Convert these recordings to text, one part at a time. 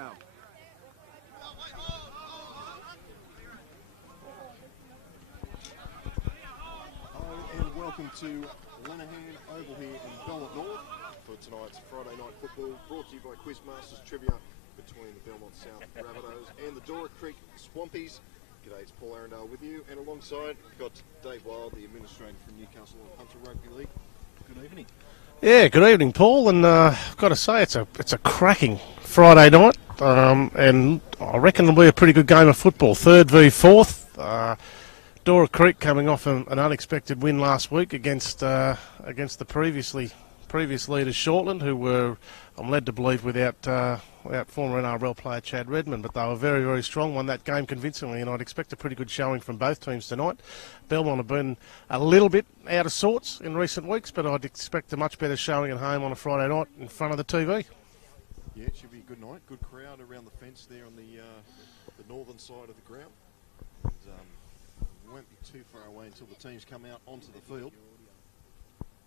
go. Hello and welcome to Lenahan Oval here in Belmont North for tonight's Friday night football, brought to you by Quizmasters Trivia between the Belmont South Rabbitohs and the Dora Creek Swampies. G'day, it's Paul Arundale with you, and alongside we've got Dave Wild, the administrator from Newcastle and Hunter Rugby League. Good evening. Yeah, good evening, Paul. And I've got to say, it's a cracking Friday night, and I reckon it'll be a pretty good game of football. 3rd v 4th. Dora Creek coming off an unexpected win last week against the previous leaders, Shortland, who were, I'm led to believe, without former NRL player Chad Redmond, but they were very, very strong, won that game convincingly, and I'd expect a pretty good showing from both teams tonight. Belmont have been a little bit out of sorts in recent weeks, but I'd expect a much better showing at home on a Friday night in front of the TV. Yeah, it should be a good night. Good crowd around the fence there on the northern side of the ground. And, we won't be too far away until the teams come out onto the field.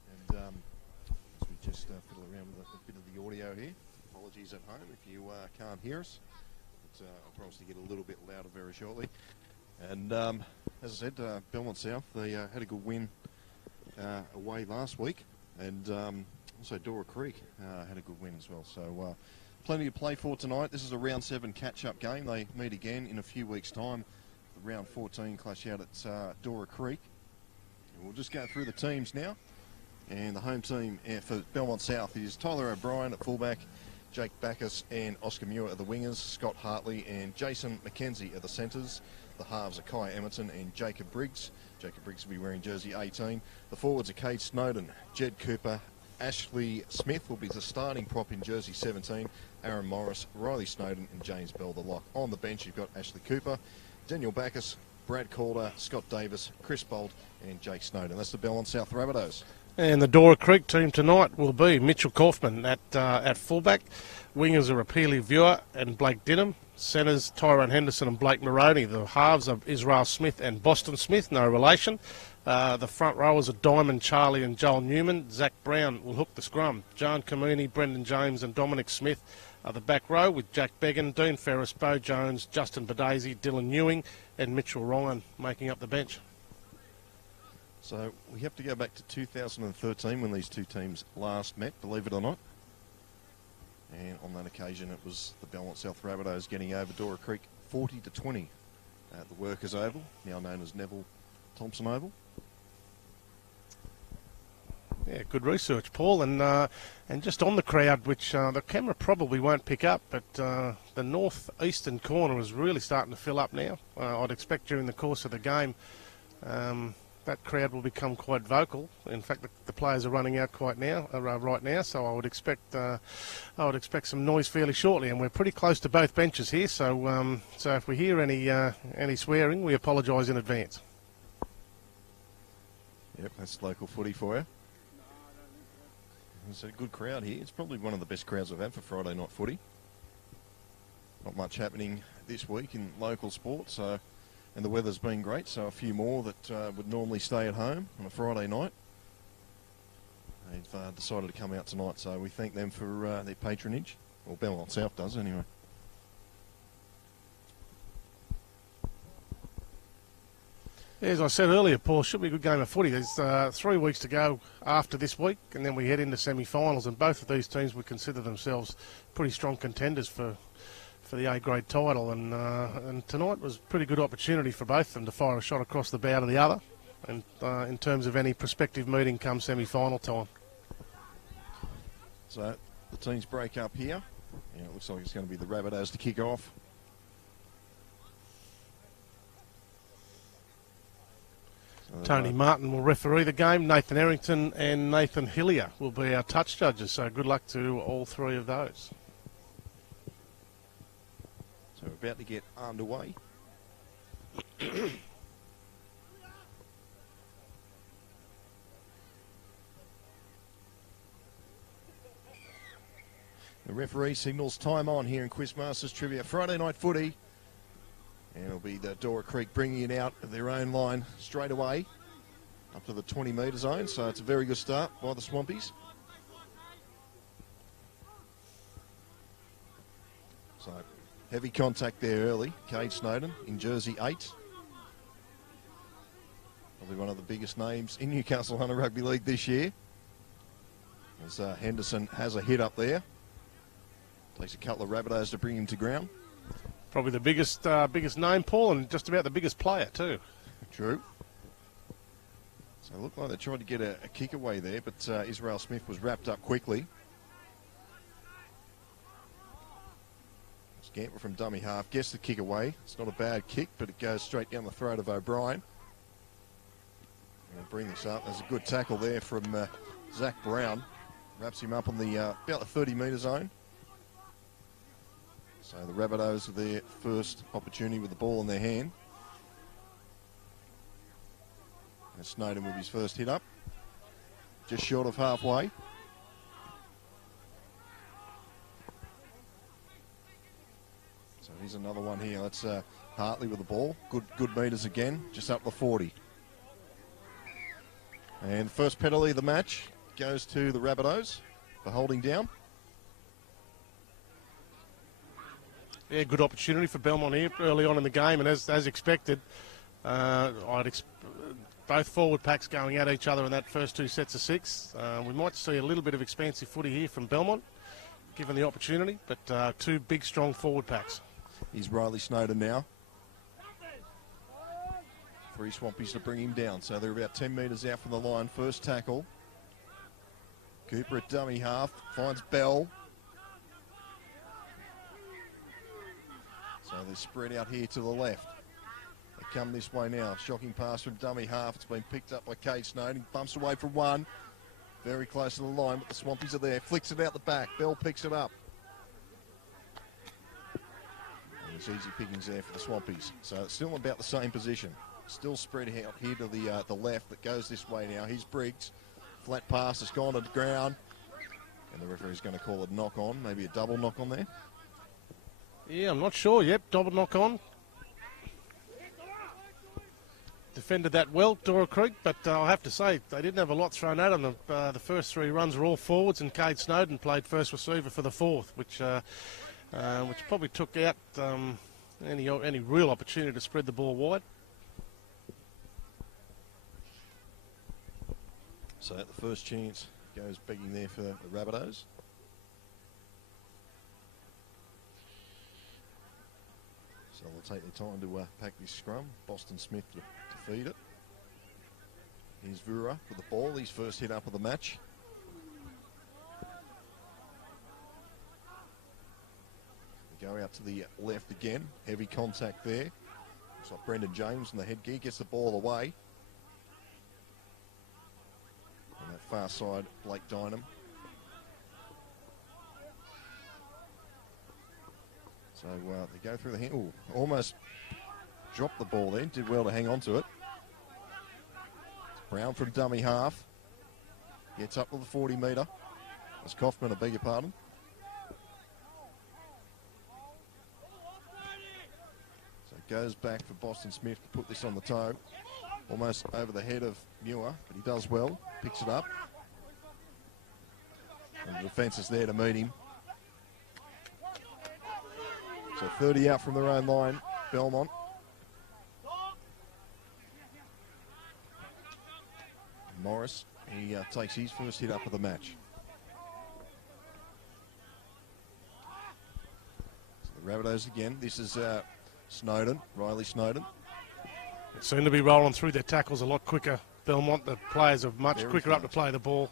And as we just fiddle around with a bit of the audio here. Apologies at home if you can't hear us. But I'll promise to get a little bit louder very shortly. And as I said, Belmont South, they had a good win away last week. And also Dora Creek had a good win as well. So plenty to play for tonight. This is a round 7 catch-up game. They meet again in a few weeks' time. The round 14 clash out at Dora Creek. And we'll just go through the teams now. And the home team for Belmont South is Tyler O'Brien at fullback, Jake Backus and Oscar Muir are the wingers, Scott Hartley and Jason McKenzie are the centres. The halves are Kai Emerton and Jacob Briggs. Jacob Briggs will be wearing jersey 18. The forwards are Cade Snowden, Jed Cooper, Ashley Smith will be the starting prop in jersey 17, Aaron Morris, Riley Snowden and James Bell the lock. On the bench you've got Ashley Cooper, Daniel Backus, Brad Calder, Scott Davis, Chris Bolt and Jake Snowden. That's the Belmont South Rabbitohs. And the Dora Creek team tonight will be Mitchell Kaufman at fullback. Wingers are Appealy Viewer and Blake Dinham. Centres, Tyrone Henderson and Blake Moroney. The halves are Israel Smith and Boston Smith, no relation. The front rowers are Diamond Charlie and Joel Newman. Zach Brown will hook the scrum. John Camini, Brendan James and Dominic Smith are the back row, with Jack Began, Dean Ferris, Bo Jones, Justin Badesi, Dylan Ewing and Mitchell Ryan making up the bench. So we have to go back to 2013 when these two teams last met, believe it or not. And on that occasion it was the Belmont South Rabbitohs getting over Dora Creek 40-20 at the Workers Oval, now known as Neville Thompson Oval. Yeah, good research, Paul. And just on the crowd, which the camera probably won't pick up, but the north-eastern corner is really starting to fill up now. I'd expect during the course of the game that crowd will become quite vocal. In fact, the players are running out right now, so I would expect some noise fairly shortly. And we're pretty close to both benches here, so if we hear any swearing, we apologise in advance. Yep, that's local footy for you. It's a good crowd here. It's probably one of the best crowds I've had for Friday night footy. Not much happening this week in local sport, so. And the weather's been great, so a few more that would normally stay at home on a Friday night. They've decided to come out tonight, so we thank them for their patronage. Well, Belmont South does anyway. As I said earlier, Paul, should be a good game of footy. There's 3 weeks to go after this week, and then we head into semi-finals, and both of these teams would consider themselves pretty strong contenders for the A-grade title, and tonight was a pretty good opportunity for both of them to fire a shot across the bow to the other, and in terms of any prospective meeting come semi-final time. So the teams break up here, and it looks like it's going to be the Rabbitohs to kick off. Tony Martin will referee the game. Nathan Errington and Nathan Hillier will be our touch judges, so good luck to all three of those. So we're about to get underway. The referee signals time on here in Quizmasters Trivia. Friday night footy. And it'll be the Dora Creek bringing it out of their own line straight away up to the 20-metre zone. So it's a very good start by the Swampies. So heavy contact there early. Cade Snowden in jersey 8. Probably one of the biggest names in Newcastle Hunter Rugby League this year. As Henderson has a hit up there. Takes a couple of Rabbitohs to bring him to ground. Probably the biggest name, Paul, and just about the biggest player too. True. So it looked like they tried to get a kick away there, but Israel Smith was wrapped up quickly. Scamper from dummy half, gets the kick away. It's not a bad kick, but it goes straight down the throat of O'Brien. We'll bring this up. There's a good tackle there from Zach Brown. Wraps him up on the about the 30-metre zone. So the Rabbitohs are their first opportunity with the ball in their hand. And Snowden with his first hit up. Just short of halfway. So here's another one here. That's Hartley with the ball. Good metres again, just up the 40. And the first penalty of the match goes to the Rabbitohs for holding down. Yeah, good opportunity for Belmont here early on in the game, and as expected, both forward packs going at each other in that first 2 sets of 6. We might see a little bit of expansive footy here from Belmont, given the opportunity, but 2 big, strong forward packs. Here's Riley Snowden now. 3 Swampies to bring him down, so they're about 10 metres out from the line. First tackle. Cooper at dummy half, finds Bell. So they're spread out here to the left. They come this way now. Shocking pass from dummy half. It's been picked up by Cade Snowden. Bumps away from one. Very close to the line, but the Swampies are there. Flicks it out the back. Bell picks it up. And it's easy pickings there for the Swampies. So it's still about the same position. Still spread out here to the left that goes this way now. Here's Briggs. Flat pass has gone to the ground. And the referee's going to call a knock on. Maybe a double knock on there. Yeah, I'm not sure. Yep, double knock on. Defended that well, Dora Creek, but I'll have to say they didn't have a lot thrown at them. The first 3 runs were all forwards, and Cade Snowden played first receiver for the 4th, which probably took out any real opportunity to spread the ball wide. So the first chance goes begging there for the Rabbitohs. So they'll take their time to pack this scrum. Boston Smith to feed it. Here's Vura with the ball, his first hit up of the match. They go out to the left again. Heavy contact there. Looks like Brendan James in the headgear gets the ball away. On that far side, Blake Dynam. So they go through the hand. Ooh, almost dropped the ball there. Did well to hang on to it. It's Brown from dummy half. Gets up to the 40 metre. That's Kaufman, I beg your pardon. So it goes back for Boston Smith to put this on the toe. Almost over the head of Muir, but he does well. Picks it up. And the defence is there to meet him. So 30 out from their own line, Belmont. Morris, he takes his first hit up of the match. So the Rabbitohs again. This is Snowden, Riley Snowden. They seem to be rolling through their tackles a lot quicker. Belmont, the players are much Very quicker fast up to play the ball.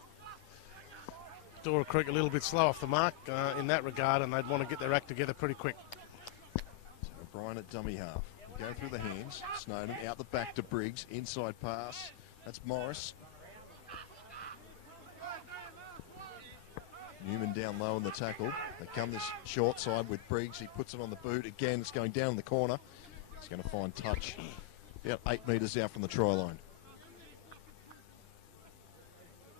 Dora Creek a little bit slow off the mark in that regard, and they'd want to get their act together pretty quick. So O'Brien at dummy half. Go through the hands. Snowden out the back to Briggs. Inside pass. That's Morris. Newman down low in the tackle. They come this short side with Briggs. He puts it on the boot. Again, it's going down in the corner. He's going to find touch about 8 metres out from the try line.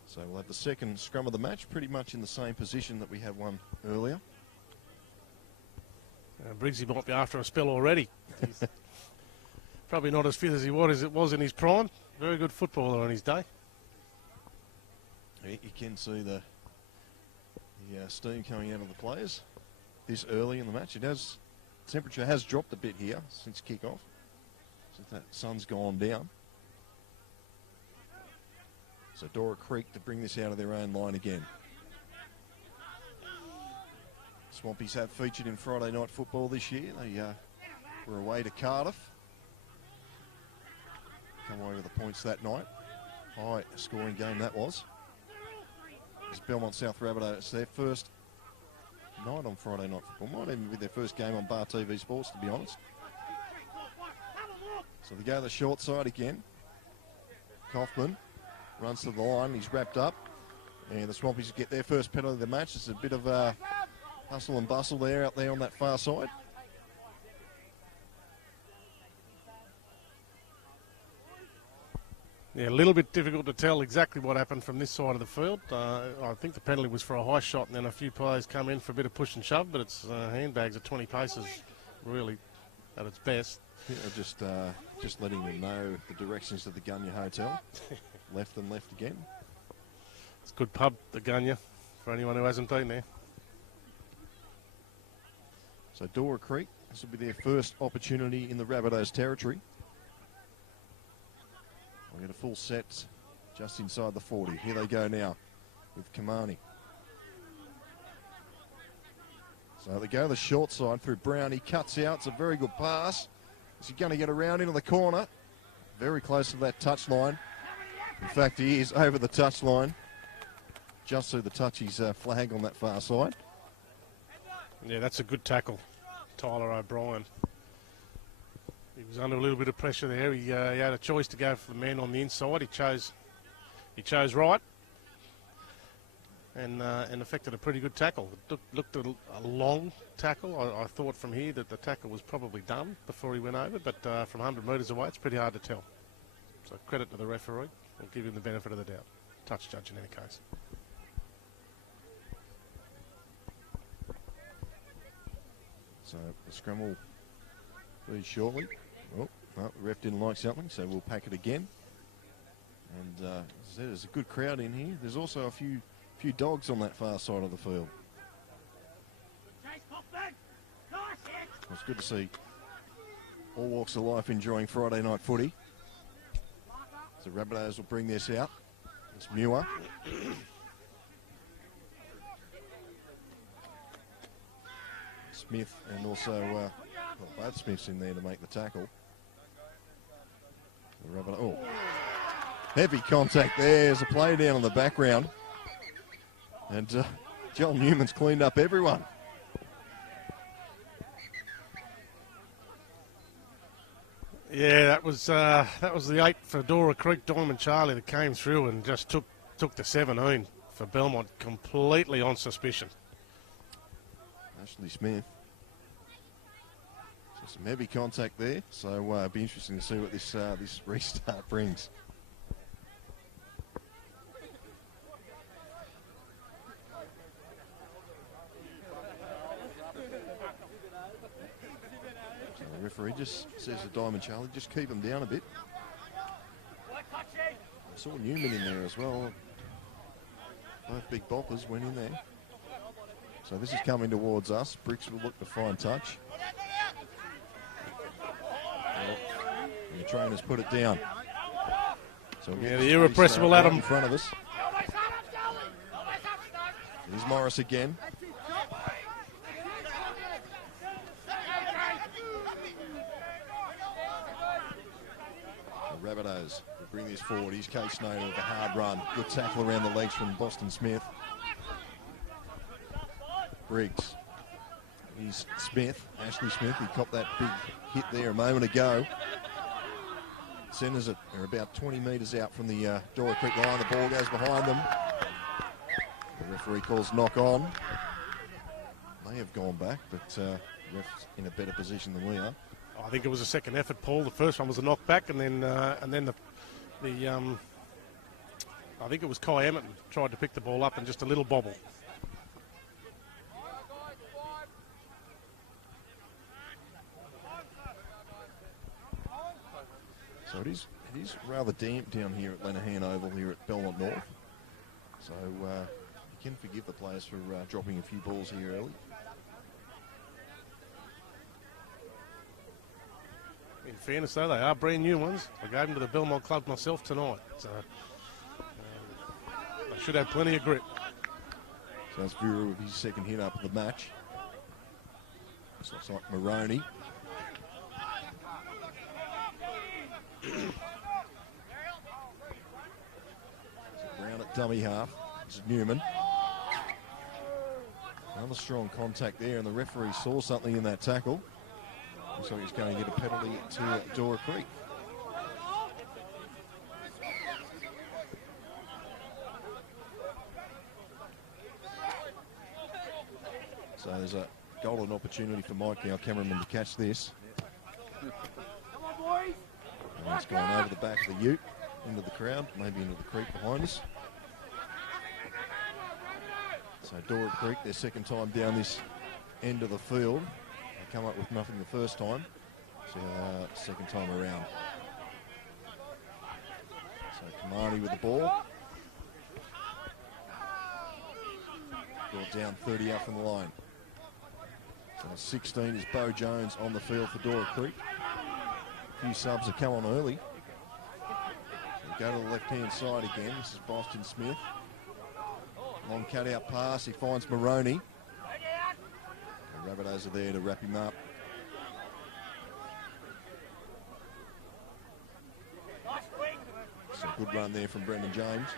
So we'll have the second scrum of the match, pretty much in the same position that we had one earlier. Briggsy might be after a spell already. He's probably not as fit as he was in his prime. Very good footballer on his day. You can see the steam coming out of the players. this early in the match. Temperature has dropped a bit here since kick-off, since that sun's gone down. So Dora Creek to bring this out of their own line again. Swampies have featured in Friday night football this year. They were away to Cardiff. Come away with the points that night. High scoring game that was. It's Belmont South Rabbitohs. It's their first night on Friday night football. Might even be their first game on Bar TV Sports, to be honest. So they go to the short side again. Kaufman runs to the line. He's wrapped up. And the Swampies get their first penalty of the match. It's a bit of a hustle and bustle there out there on that far side. Yeah, a little bit difficult to tell exactly what happened from this side of the field. I think the penalty was for a high shot, and then a few players come in for a bit of push and shove, but it's handbags at 20 paces, really, at its best. Yeah, just letting them know the directions to the Gunya Hotel. Left and left again. It's a good pub, the Gunya, for anyone who hasn't been there. So Dora Creek, this will be their first opportunity in the Rabbitohs territory. We'll get a full set just inside the 40. Here they go now with Kamani. So they go the short side through Brown. He cuts out. It's a very good pass. Is he going to get around into the corner? Very close to that touch line. In fact, he is over the touch line. Just through the touchy's flag on that far side. Yeah, that's a good tackle, Tyler O'Brien. He was under a little bit of pressure there. He had a choice to go for the man on the inside. He chose right, and effected a pretty good tackle. It looked a long tackle. I thought from here that the tackle was probably done before he went over, but from 100 metres away, it's pretty hard to tell. So credit to the referee. We'll give him the benefit of the doubt. Touch judge in any case. So the scrum will be shortly. Oh, no, the ref didn't like something, so we'll pack it again. And as I said, there's a good crowd in here. There's also a few dogs on that far side of the field. It's good to see all walks of life enjoying Friday night footy. So Rabbitohs will bring this out. It's Muir. Smith and also both Smiths in there to make the tackle. Oh, heavy contact there. There's a play down in the background. And Joel Newman's cleaned up everyone. Yeah, that was the 8 for Dora Creek, Diamond Charlie, that came through and just took the 17 for Belmont completely on suspicion. Ashley Smith. So some heavy contact there. So it'll be interesting to see what this restart brings. So the referee just says to Diamond Charlie, just keep him down a bit. I saw Newman in there as well. Both big boppers went in there. So this is coming towards us. Bricks will look to fine touch. And the trainers put it down. So yeah, the irrepressible Adam in front of us. Here's Morris again. The Rabbitohs will bring this forward. Here's Kate Snow with a hard run. Good tackle around the legs from Boston Smith. Briggs. He's Smith, Ashley Smith. He copped that big hit there a moment ago. Centres it. They're about 20 metres out from the Dora Creek line. The ball goes behind them. The referee calls knock on. They have gone back, but the ref's in a better position than we are. I think it was a second effort, Paul. The first one was a knockback, and then I think it was Kai Emmett tried to pick the ball up and just a little bobble. So it is rather damp down here at Lenihan Oval here at Belmont North. So you can forgive the players for dropping a few balls here early. fairness, though, they are brand new ones. I gave them to the Belmont Club myself tonight. So they should have plenty of grip. So that's Vera with his second hit up of the match. Looks like Maroney. Brown at dummy half. This is Newman. Another strong contact there, and the referee saw something in that tackle. Looks like he's going to get a penalty to Dora Creek. So there's a golden opportunity for Mike, our cameraman, to catch this. And it's gone over the back of the ute, into the crowd, maybe into the creek behind us. So Dora Creek, their second time down this end of the field. They come up with nothing the first time. So second time around. So Kamani with the ball. Brought down 30 up from the line. So 16 is Bo Jones on the field for Dora Creek. A few subs have come on early. So go to the left-hand side again. This is Boston Smith. Long cut-out pass. He finds Maroney. The Rabbitohs are there to wrap him up. So good run there from Brendan James.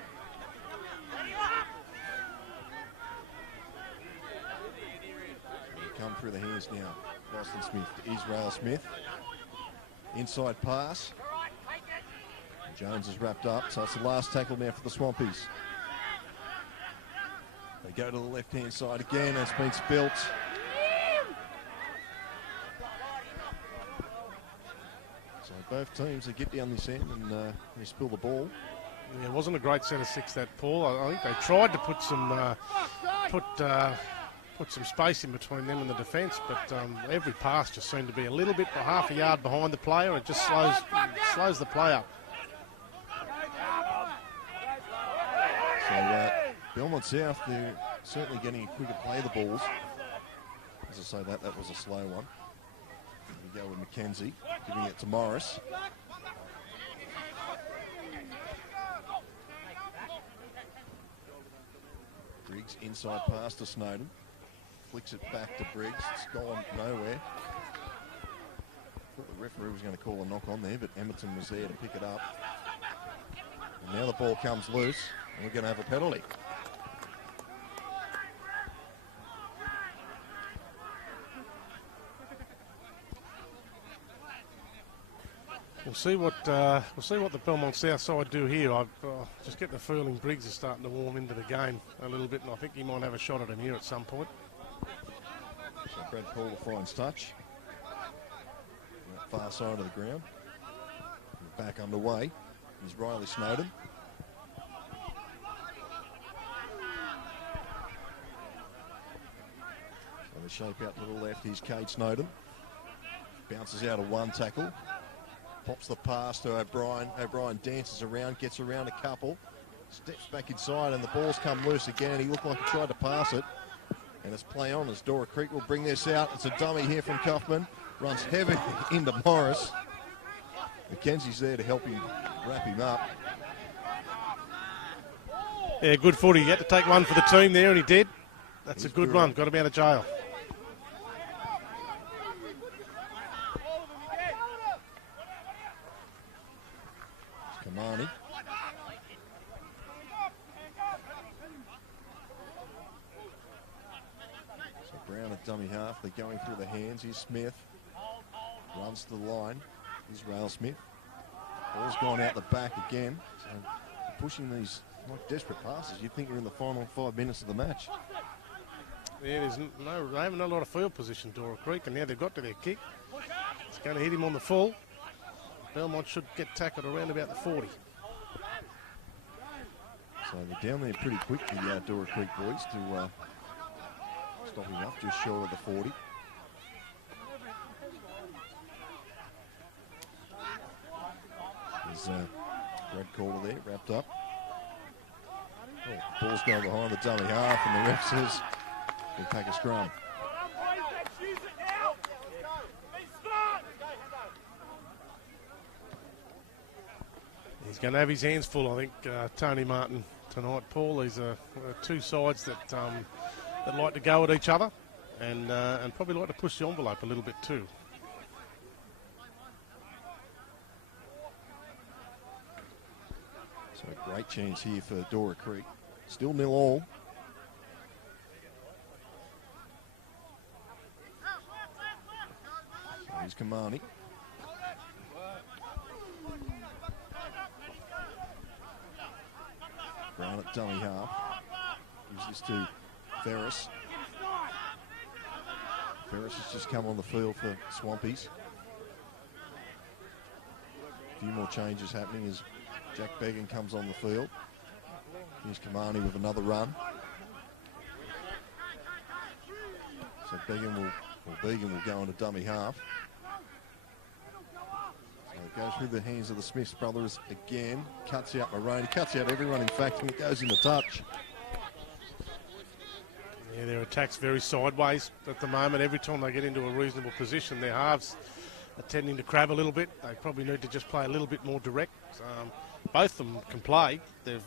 Come through the hands now. Boston Smith to Israel Smith. Inside pass. Jones is wrapped up, so it's the last tackle now for the Swampies. They go to the left-hand side again. It's been spilt. So both teams, they get down this end and they spill the ball. Yeah, it wasn't a great set of six, that, Paul. I think they tried to put some put some space in between them and the defence, but every pass just seemed to be a little bit, half a yard behind the player. It just slows the play up. So Belmont South, they're certainly getting a quicker play of the balls. As I say, that was a slow one. We go with McKenzie, giving it to Morris. Briggs inside pass to Snowden. Flicks it back to Briggs. It's gone nowhere. Thought the referee was going to call a knock on there, but Emerton was there to pick it up. And now the ball comes loose, and we're going to have a penalty. We'll see what the Belmont South side do here. I just get the feeling Briggs is starting to warm into the game a little bit, and I think he might have a shot at him here at some point. So Brad Paul finds touch. On that far side of the ground. And back underway is Riley Snowden. So the shape out to the left, here's Cade Snowden. Bounces out of one tackle. Pops the pass to O'Brien. O'Brien dances around, gets around a couple. Steps back inside and the ball's come loose again. He looked like he tried to pass it. And it's play on as Dora Creek will bring this out. It's a dummy here from Kaufman. Runs heavy into Morris. McKenzie's there to help him wrap him up. Yeah, good footy. He had to take one for the team there, and he did. That's a good one. Got him out of jail. Kamani. So Brown at dummy half. They're going through the hands. Here's Smith. Runs to the line. Israel Smith. Ball's gone out the back again. So pushing these like desperate passes. You'd think you're in the final 5 minutes of the match. Yeah, they haven't a lot of field position, Dora Creek, and now they've got to their kick. It's going to hit him on the full. Belmont should get tackled around about the 40. So they're down there pretty quick, the Dora Creek boys, to stop him up just short of the 40. There's Brad Calder there, wrapped up. Oh, ball's going behind the dummy half, and the ref says we'll take a scrum. He's going to have his hands full, I think, Tony Martin tonight, Paul. These are two sides that like to go at each other and probably like to push the envelope a little bit too. So a great chance here for Dora Creek. Still 0-0. So here's Kamani. Brown at dummy half. Gives this to Ferris. Ferris has just come on the field for Swampies. A few more changes happening as Jack Began comes on the field. Here's Kamani with another run. So Began will go into dummy half. So it goes through the hands of the Smiths brothers again. Cuts out Maroney, cuts out everyone in fact, and it goes into touch. Yeah, their attack's very sideways at the moment. Every time they get into a reasonable position, their halves are tending to crab a little bit. They probably need to just play a little bit more direct. Both of them can play. They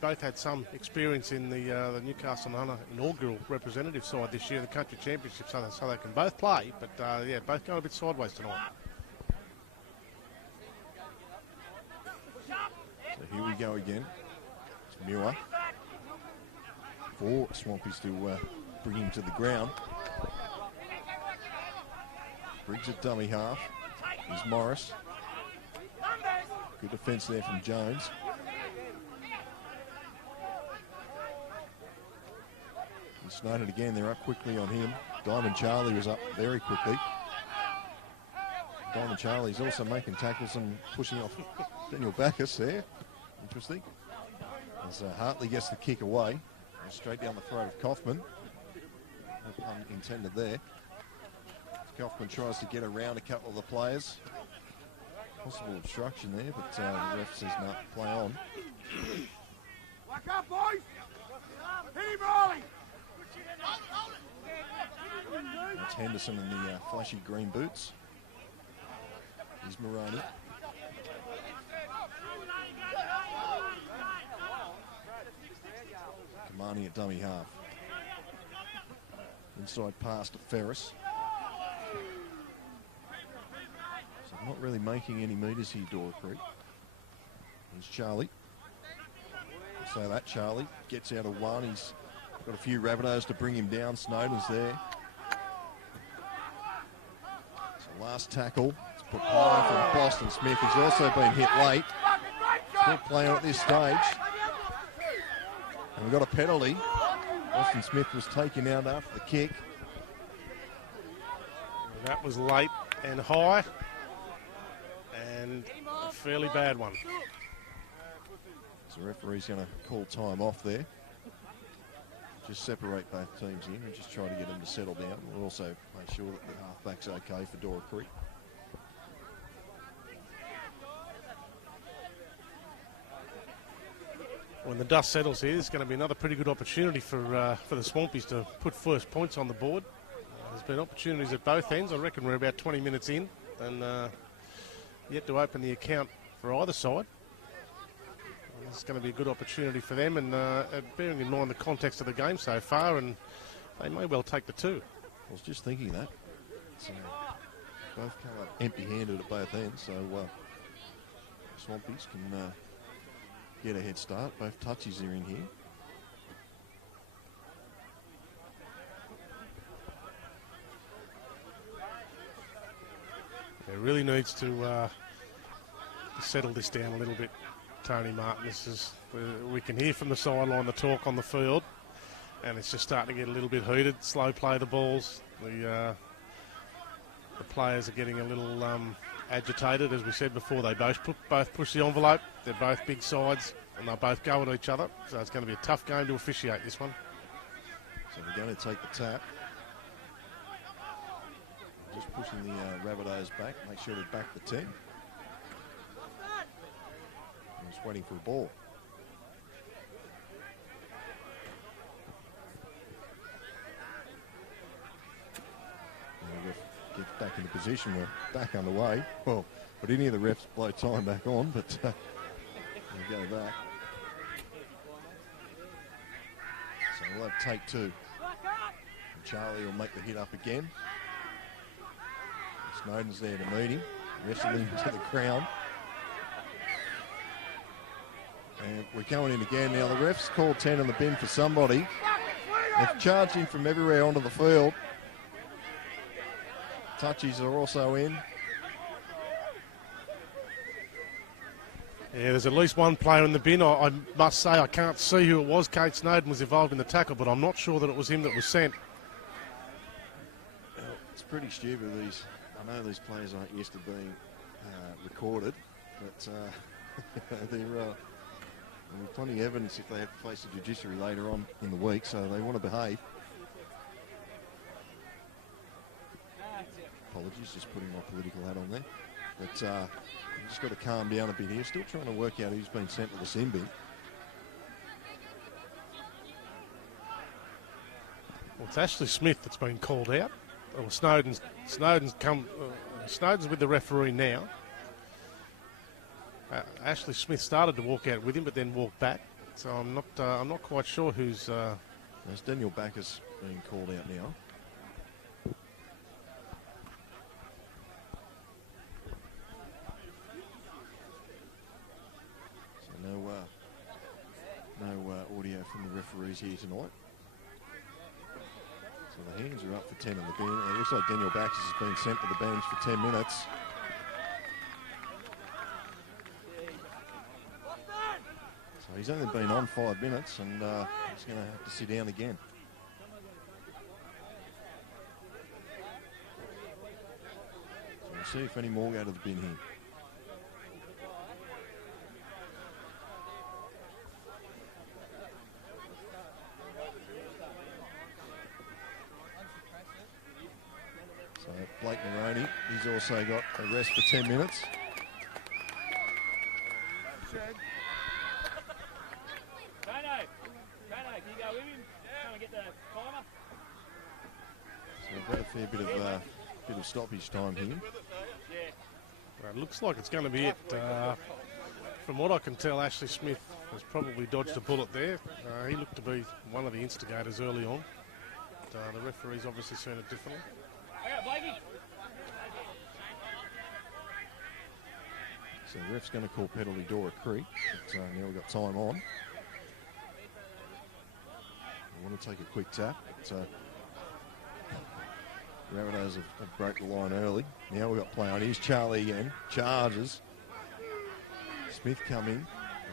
both had some experience in the Newcastle inaugural representative side this year, the country championship, so they can both play. But yeah, both going a bit sideways tonight. So here we go again. It's Muir. For Swampies to bring him to the ground. Briggs at dummy half. Here's Morris. Good defence there from Jones. He snowed again. They're up quickly on him. Diamond Charlie was up very quickly. Diamond Charlie's also making tackles and pushing off Daniel Bacchus there. Interesting. As Hartley gets the kick away. Straight down the throat of Kaufman. No pun intended there. Kaufman tries to get around a couple of the players. Possible obstruction there, but the ref says no, play on. Whack up, boys! Team Riley! That's Henderson in the flashy green boots. Here's Moroney. Kamani at dummy half. Inside pass to Ferris. So not really making any metres here, Dora Creek. Here's Charlie. I'll say that Charlie gets out of one. He's got a few Rabbitohs to bring him down. Snowden's there. So last tackle. It's put high from Boston Smith. He's also been hit late. Still playing at this stage. And we've got a penalty. Boston Smith was taken out after the kick. That was late and high, and a fairly bad one. So the referee's going to call time off there. Just separate both teams here and just try to get them to settle down. We'll also make sure that the halfback's okay for Dora Creek. When the dust settles here, there's going to be another pretty good opportunity for the Swampies to put first points on the board. There's been opportunities at both ends. I reckon we're about 20 minutes in and yet to open the account for either side. It's going to be a good opportunity for them, and bearing in mind the context of the game so far, and they may well take the two. I was just thinking that. So both come up empty-handed at both ends, so Swampies can get a head start. Both touchies are in here. It really needs to settle this down a little bit, Tony Martin. This is we can hear from the sideline the talk on the field, and it's just starting to get a little bit heated. Slow play the balls. The players are getting a little agitated, as we said before. They both push the envelope. They're both big sides, and they both go at each other. So it's going to be a tough game to officiate this one. So we're going to take the tap. Just pushing the Rabbitohs back. Make sure they back the 10. Just waiting for a ball. gets back into position. We're back underway. Well, we didn't hear the refs blow time back on, but we'll go back. So we'll have take two. And Charlie will make the hit up again. Snowden's there to meet him. Wrestled him to the ground. And we're going in again now. The refs called 10 in the bin for somebody. They've charged him from everywhere onto the field. Touchies are also in. Yeah, there's at least one player in the bin. I must say I can't see who it was. Kate Snowden was involved in the tackle, but I'm not sure that it was him that was sent. Well, it's pretty stupid. I know these players aren't used to being recorded, but there'll be plenty of evidence if they have to face the judiciary later on in the week, so they want to behave. Apologies, just putting my political hat on there. But I've just got to calm down a bit here. Still trying to work out who's been sent to the sin bin. Well, it's Ashley Smith that's been called out. Well, Snowden's with the referee now. Ashley Smith started to walk out with him, but then walked back. So I'm not quite sure who's. There's Daniel Backus being called out now. So no audio from the referees here tonight. So the hands are up for 10 in the bin. And it looks like Daniel Backus has been sent to the bench for 10 minutes. So he's only been on 5 minutes, and he's going to have to sit down again. So we'll see if any more go to the bin here. So Blake Moroney, he's also got a rest for 10 minutes. So we've got a fair bit of stoppage time here. Well, it looks like it's going to be it. From what I can tell, Ashley Smith has probably dodged a bullet there. He looked to be one of the instigators early on. But, the referee's obviously seen it differently. So the ref's going to call penalty Dora Creek. But, now we've got time on. I want to take a quick tap. But, Rabbitohs have broke the line early. Now we've got play on. Here's Charlie again. Charges. Smith come in. And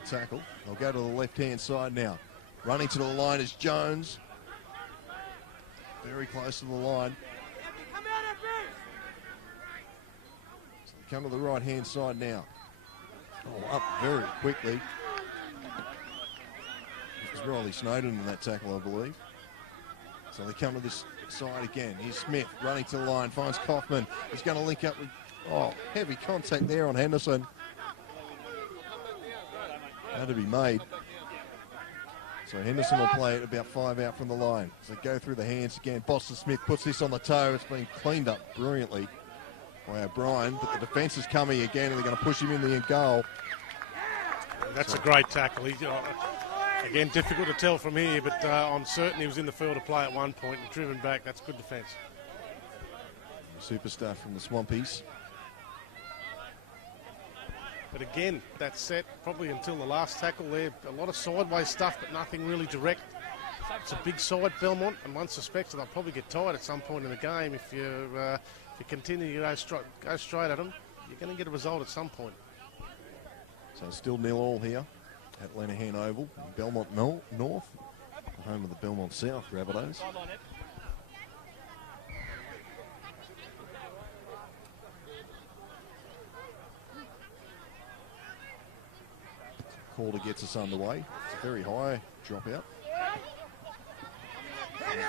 tackle. They'll go to the left-hand side now. Running to the line is Jones. Very close to the line. So they come to the right-hand side now. Oh, up very quickly. It was Riley Snowden in that tackle, I believe. So they come to this side again. Here's Smith running to the line, finds Kaufman. He's going to link up with, heavy contact there on Henderson. Had to be made. So Henderson will play it about 5 out from the line. So go through the hands again. Boston Smith puts this on the toe. It's been cleaned up brilliantly by O'Brien, but the defence is coming again and they're going to push him in the end goal. That's a great tackle. Again, difficult to tell from here, but I'm certain he was in the field of play at one point and driven back. That's good defence. Superstar from the Swampies. But again, that's set probably until the last tackle there. A lot of sideways stuff, but nothing really direct. It's a big side, Belmont, and one suspects that they'll probably get tired at some point in the game. If you continue to go straight at them, you're going to get a result at some point. So still 0-0 here at Lenihan Oval, Belmont North, the home of the Belmont South Rabbitohs. Calder gets us underway. It's a very high dropout.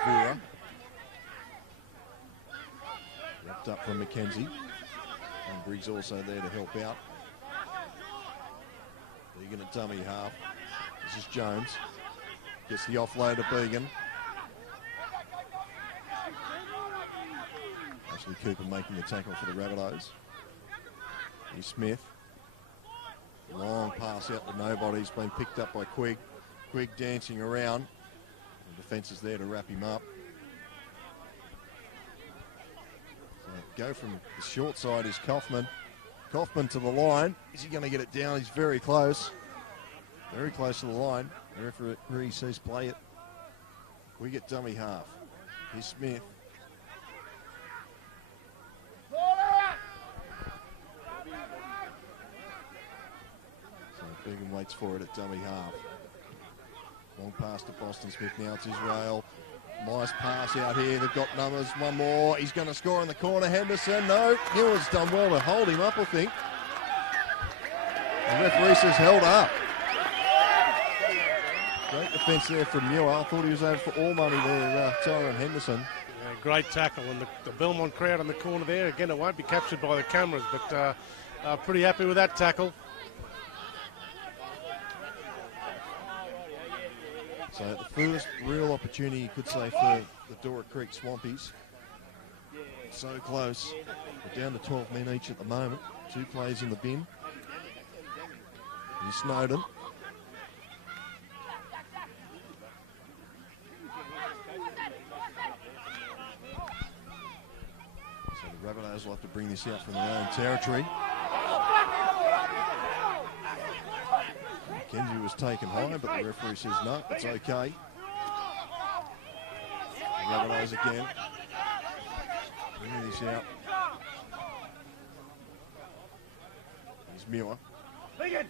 Vera. Wrapped up from McKenzie. And Briggs also there to help out. Began at dummy half. This is Jones. Gets the offload to Began. Actually, Cooper making the tackle for the Rabbitohs. Here's Smith. Long pass out to nobody. He's been picked up by Quigg. Quigg dancing around. The defence is there to wrap him up. So go from the short side is Kaufman. Kaufman to the line. Is he going to get it down? He's very close. Very close to the line. The referee says play it. We get dummy half. Here's Smith. So Began waits for it at dummy half. Long pass to Boston Smith. Now it's Israel. Nice pass out here. They've got numbers. One more. He's going to score in the corner. Henderson. No. Muir's done well to hold him up, I think. The referee says held up. Great defence there from Muir. I thought he was over for all money there, Tyrone Henderson. Yeah, great tackle. And the Belmont crowd in the corner there. Again, it won't be captured by the cameras, but pretty happy with that tackle. So the first real opportunity, you could say, for the Dora Creek Swampies. So close. We're down to 12 men each at the moment. 2 players in the bin. Here's Snowden. So the Rabbitohs will have to bring this out from their own territory. Kenji was taken high, but the referee says no, it's okay. The Rabbitohs again. Bringing this out. Here's Muir. Yeah,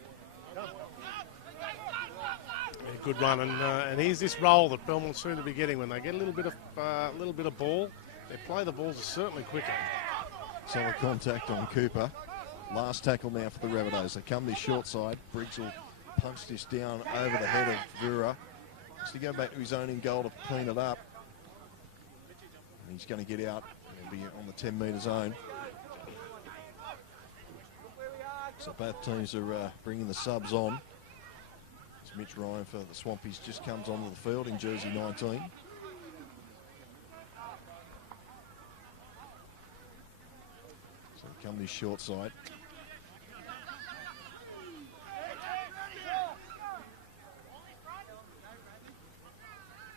good run, and here's this role that Belmont's soon to be getting when they get a little bit of ball. They play the balls certainly quicker. Solid contact on Cooper. Last tackle now for the Rabbitohs. They come this short side. Briggs will punch this down over the head of Vera. Just to go back to his own in goal to clean it up. And he's going to get out and be on the 10-metre zone. So both teams are bringing the subs on. As Mitch Ryan for the Swampies just comes onto the field in jersey 19. So they come this short side.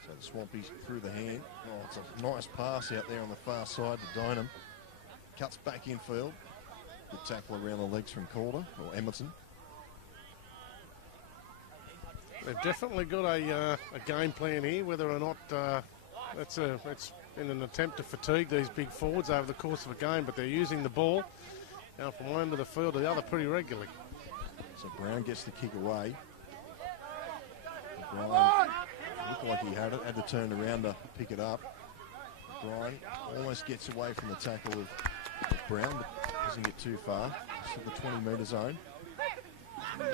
So the Swampies through the hand. Oh, it's a nice pass out there on the far side to Dynam. Cuts back infield. Good tackle around the legs from Calder, or Emerson. They've definitely got a game plan here, whether or not it's in an attempt to fatigue these big forwards over the course of a game, but they're using the ball now from one end of the field to the other pretty regularly. So Brown gets the kick away. Brown looked like he had to turn around to pick it up. Brian almost gets away from the tackle of Brown, but doesn't get too far. Just at the 20-metre zone. So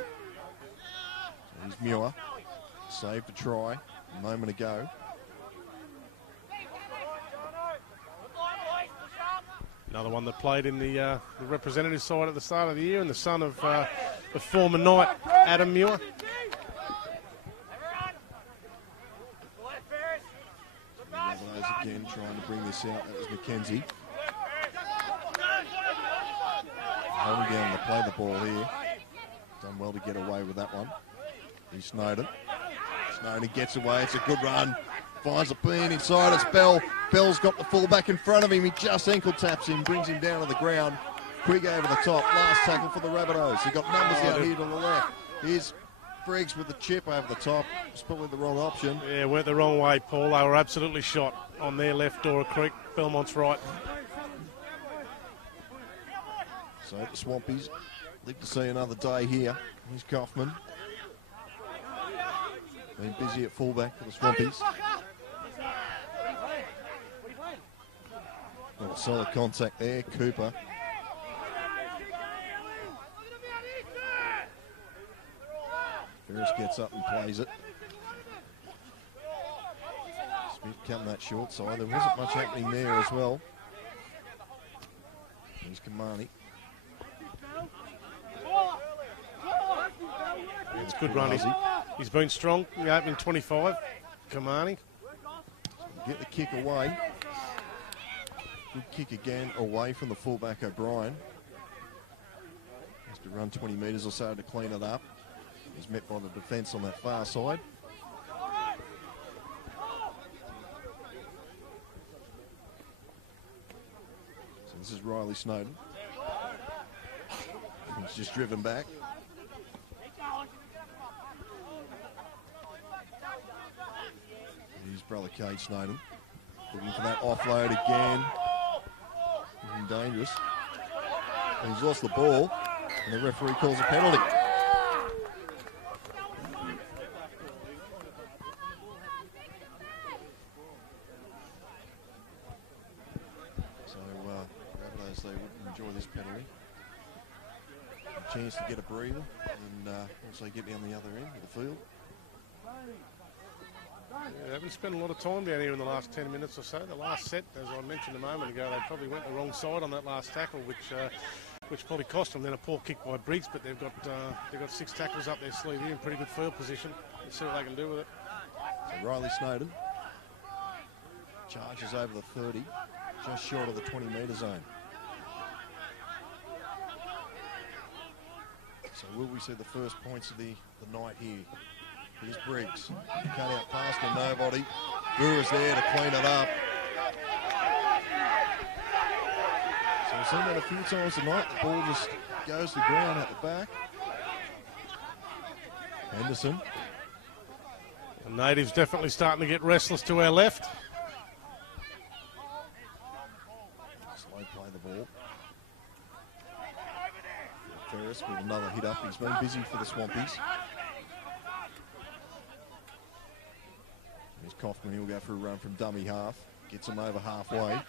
here's Muir. Saved a try a moment ago. Another one that played in the representative side at the start of the year, and the son of the former Knight, Adam Muir. Rabbitohs again trying to bring this out. That was McKenzie. Holding down to play the ball here. Done well to get away with that one. Here's Snowden. Snowden gets away. It's a good run. Finds a bean inside. It's Bell. Bell's got the fullback in front of him. He just ankle taps him, brings him down to the ground. Quigg over the top. Last tackle for the Rabbitohs. They've got numbers out here to the left. Here's Briggs with the chip over the top. It's probably the wrong option. Yeah, went the wrong way, Paul. They were absolutely shot on their left, Dora Creek. Belmont's right. So the Swampies live to see another day here. Here's Kaufman. Been busy at fullback for the Swampies. Oh, solid contact there, Cooper. Ferris gets up and plays it. Smith cutting that short side. There wasn't much happening there as well. Here's Kamani. It's good run. He's been strong. The opening 25. Kamani. Get the kick away. Good kick again away from the fullback O'Brien. Has to run 20 metres or so to clean it up. He's met by the defence on that far side. So this is Riley Snowden. He's just driven back. Here's brother Cade Snowden. Looking for that offload again. Looking dangerous. And he's lost the ball. And the referee calls a penalty. So, Rabbitohs, they would enjoy this penalty. A chance to get a breather and also get down the other end of the field. Yeah, they haven't spent a lot of time down here in the last 10 minutes or so. The last set, as I mentioned a moment ago, they probably went the wrong side on that last tackle, which probably cost them. Then a poor kick by Briggs, but they've got 6 tackles up their sleeve here in pretty good field position. Let's see what they can do with it. So Riley Snowden charges over the 30, just short of the 20-metre zone. So will we see the first points of the night here? Here's Briggs. Cut out past to nobody. Gura's there to clean it up. So we've seen that a few times tonight. The ball just goes to ground at the back. Henderson. The natives definitely starting to get restless to our left. Slow play the ball. Ferris with another hit up. He's been busy for the Swampies. Here's Kaufman. He'll go for a run from dummy half. Gets him over halfway.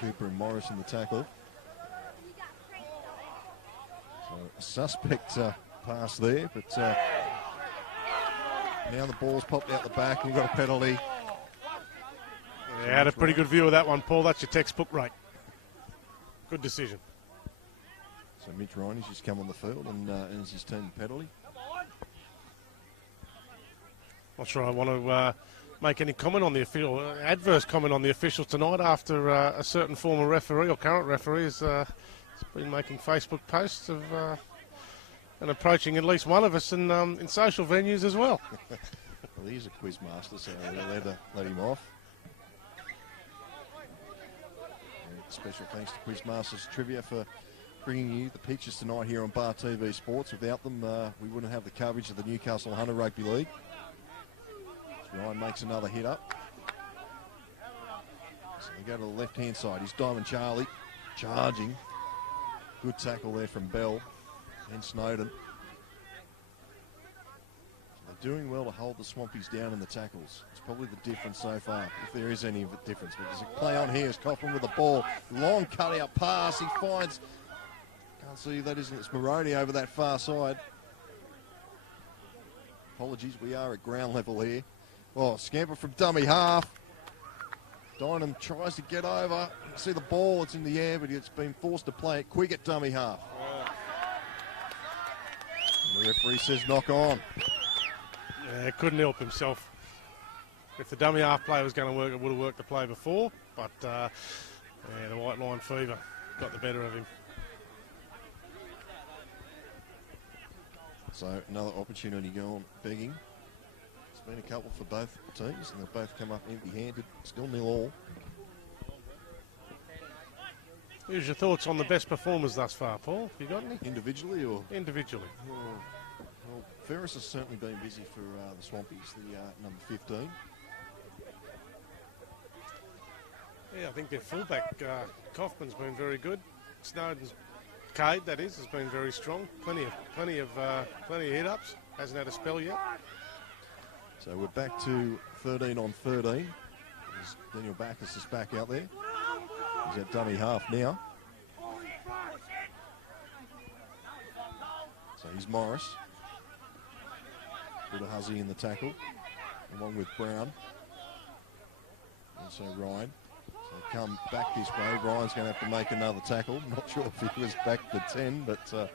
Cooper and Morris in the tackle. So a suspect pass there, but now the ball's popped out the back and we've got a penalty. Yeah, had a pretty good view of that one, Paul. That's your textbook rate. Good decision. So Mitch Ryan has just come on the field and has just turned the penalty. Not sure I want to make any comment on the official, adverse comment on the officials tonight after a certain former referee or current referee has been making Facebook posts of and approaching at least one of us in social venues as well. Well, he's a quiz master, so they'll let him off. And special thanks to Quizmasters Trivia for bringing you the pictures tonight here on Bar TV Sports. Without them, we wouldn't have the coverage of the Newcastle Hunter Rugby League. Ryan makes another hit up. So they go to the left-hand side. He's Diamond Charlie charging. Good tackle there from Bell and Snowden. So they're doing well to hold the Swampies down in the tackles. It's probably the difference so far, if there is any difference. But there's a play on here. It's Kaufman with the ball. Long cut-out pass. He finds... Can't see that isn't. It's Moroney over that far side. Apologies, we are at ground level here. Oh, scamper from dummy half. Dynam tries to get over. See the ball, it's in the air, but it's been forced to play it quick at dummy half. And the referee says knock on. Yeah, couldn't help himself. If the dummy half play was going to work, it would have worked the play before. But, yeah, the white line fever got the better of him. So another opportunity going begging. It's been a couple for both teams, and they've both come up empty-handed. Still 0-0. Here's your thoughts on the best performers thus far, Paul. Have you got any? Individually or? Individually. Well, Ferris has certainly been busy for the Swampies, the number 15. Yeah, I think their fullback, Kaufman's been very good. Snowden's Cade, that is, has been very strong. Plenty of hit-ups. Hasn't had a spell yet. So we're back to 13 on 13. There's Daniel Backus is back out there. He's at dummy half now. So he's Morris. Budahuzzi in the tackle, along with Brown. Also Ryan. So come back this way. Ryan's going to have to make another tackle. Not sure if he was back for 10, but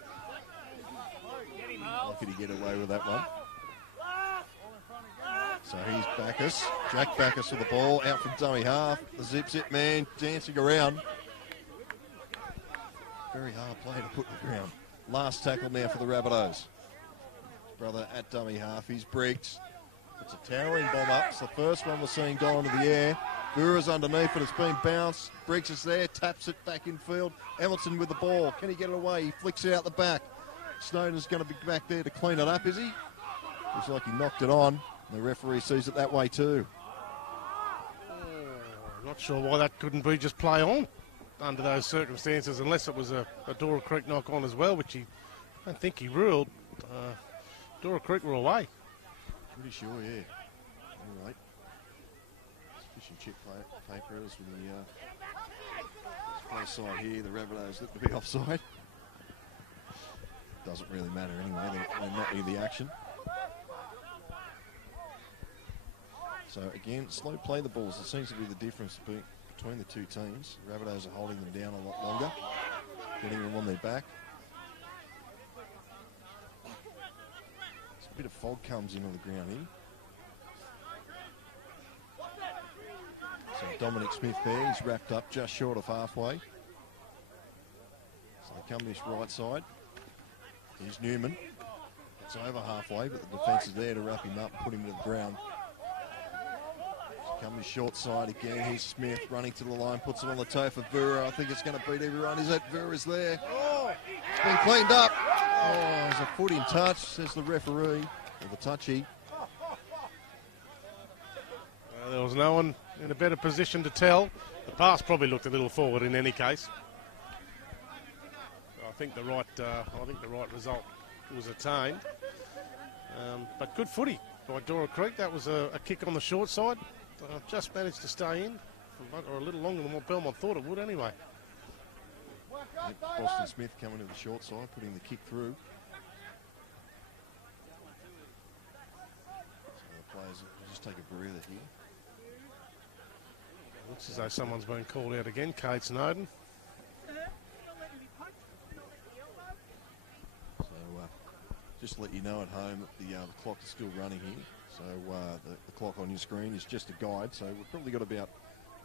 lucky to get away with that one. So he's Bacchus. Jack Bacchus with the ball out from dummy half. The zip man dancing around. Very hard play to put in the ground. Last tackle now for the Rabbitohs. Brother at dummy half. He's Briggs. It's a towering bomb up. It's the first one we're seeing go into the air. Vura's underneath it. It's been bounced. Briggs is there. Taps it back in field. Hamilton with the ball. Can he get it away? He flicks it out the back. Snowden's going to be back there to clean it up, is he? Looks like he knocked it on. The referee sees it that way too. Not sure why that couldn't be just play on under those circumstances, unless it was a Dora Creek knock on as well, which I don't think he ruled. Dora Creek were away. Pretty sure, yeah. All right. Fish and chip papers with the play side here. The Rabbitohs look to be offside. Doesn't really matter anyway. They're not near the action. So again, slow play the balls. It seems to be the difference between the two teams. The Rabbitohs are holding them down a lot longer, getting them on their back. A bit of fog comes into the ground here. So Dominic Smith there, he's wrapped up just short of halfway. So they come this right side. Here's Newman. It's over halfway, but the defence is there to wrap him up and put him to the ground. Come this short side again. Here's Smith running to the line, puts it on the toe for Vura. I think it's going to beat everyone. Is it? Vura's there. It's been cleaned up. Oh, there's a foot in touch, says the referee, or the touchy. There was no one in a better position to tell. The pass probably looked a little forward in any case. I think the right result was attained. But good footy by Dora Creek. That was a kick on the short side. Just managed to stay in, or a little longer than what Belmont thought it would anyway. Yep, Boston Smith coming to the short side, putting the kick through. So the players will just take a breather here. Looks as though someone's been called out again, Kate Snowden. So just to let you know at home that the clock is still running here. So the clock on your screen is just a guide. So we've probably got about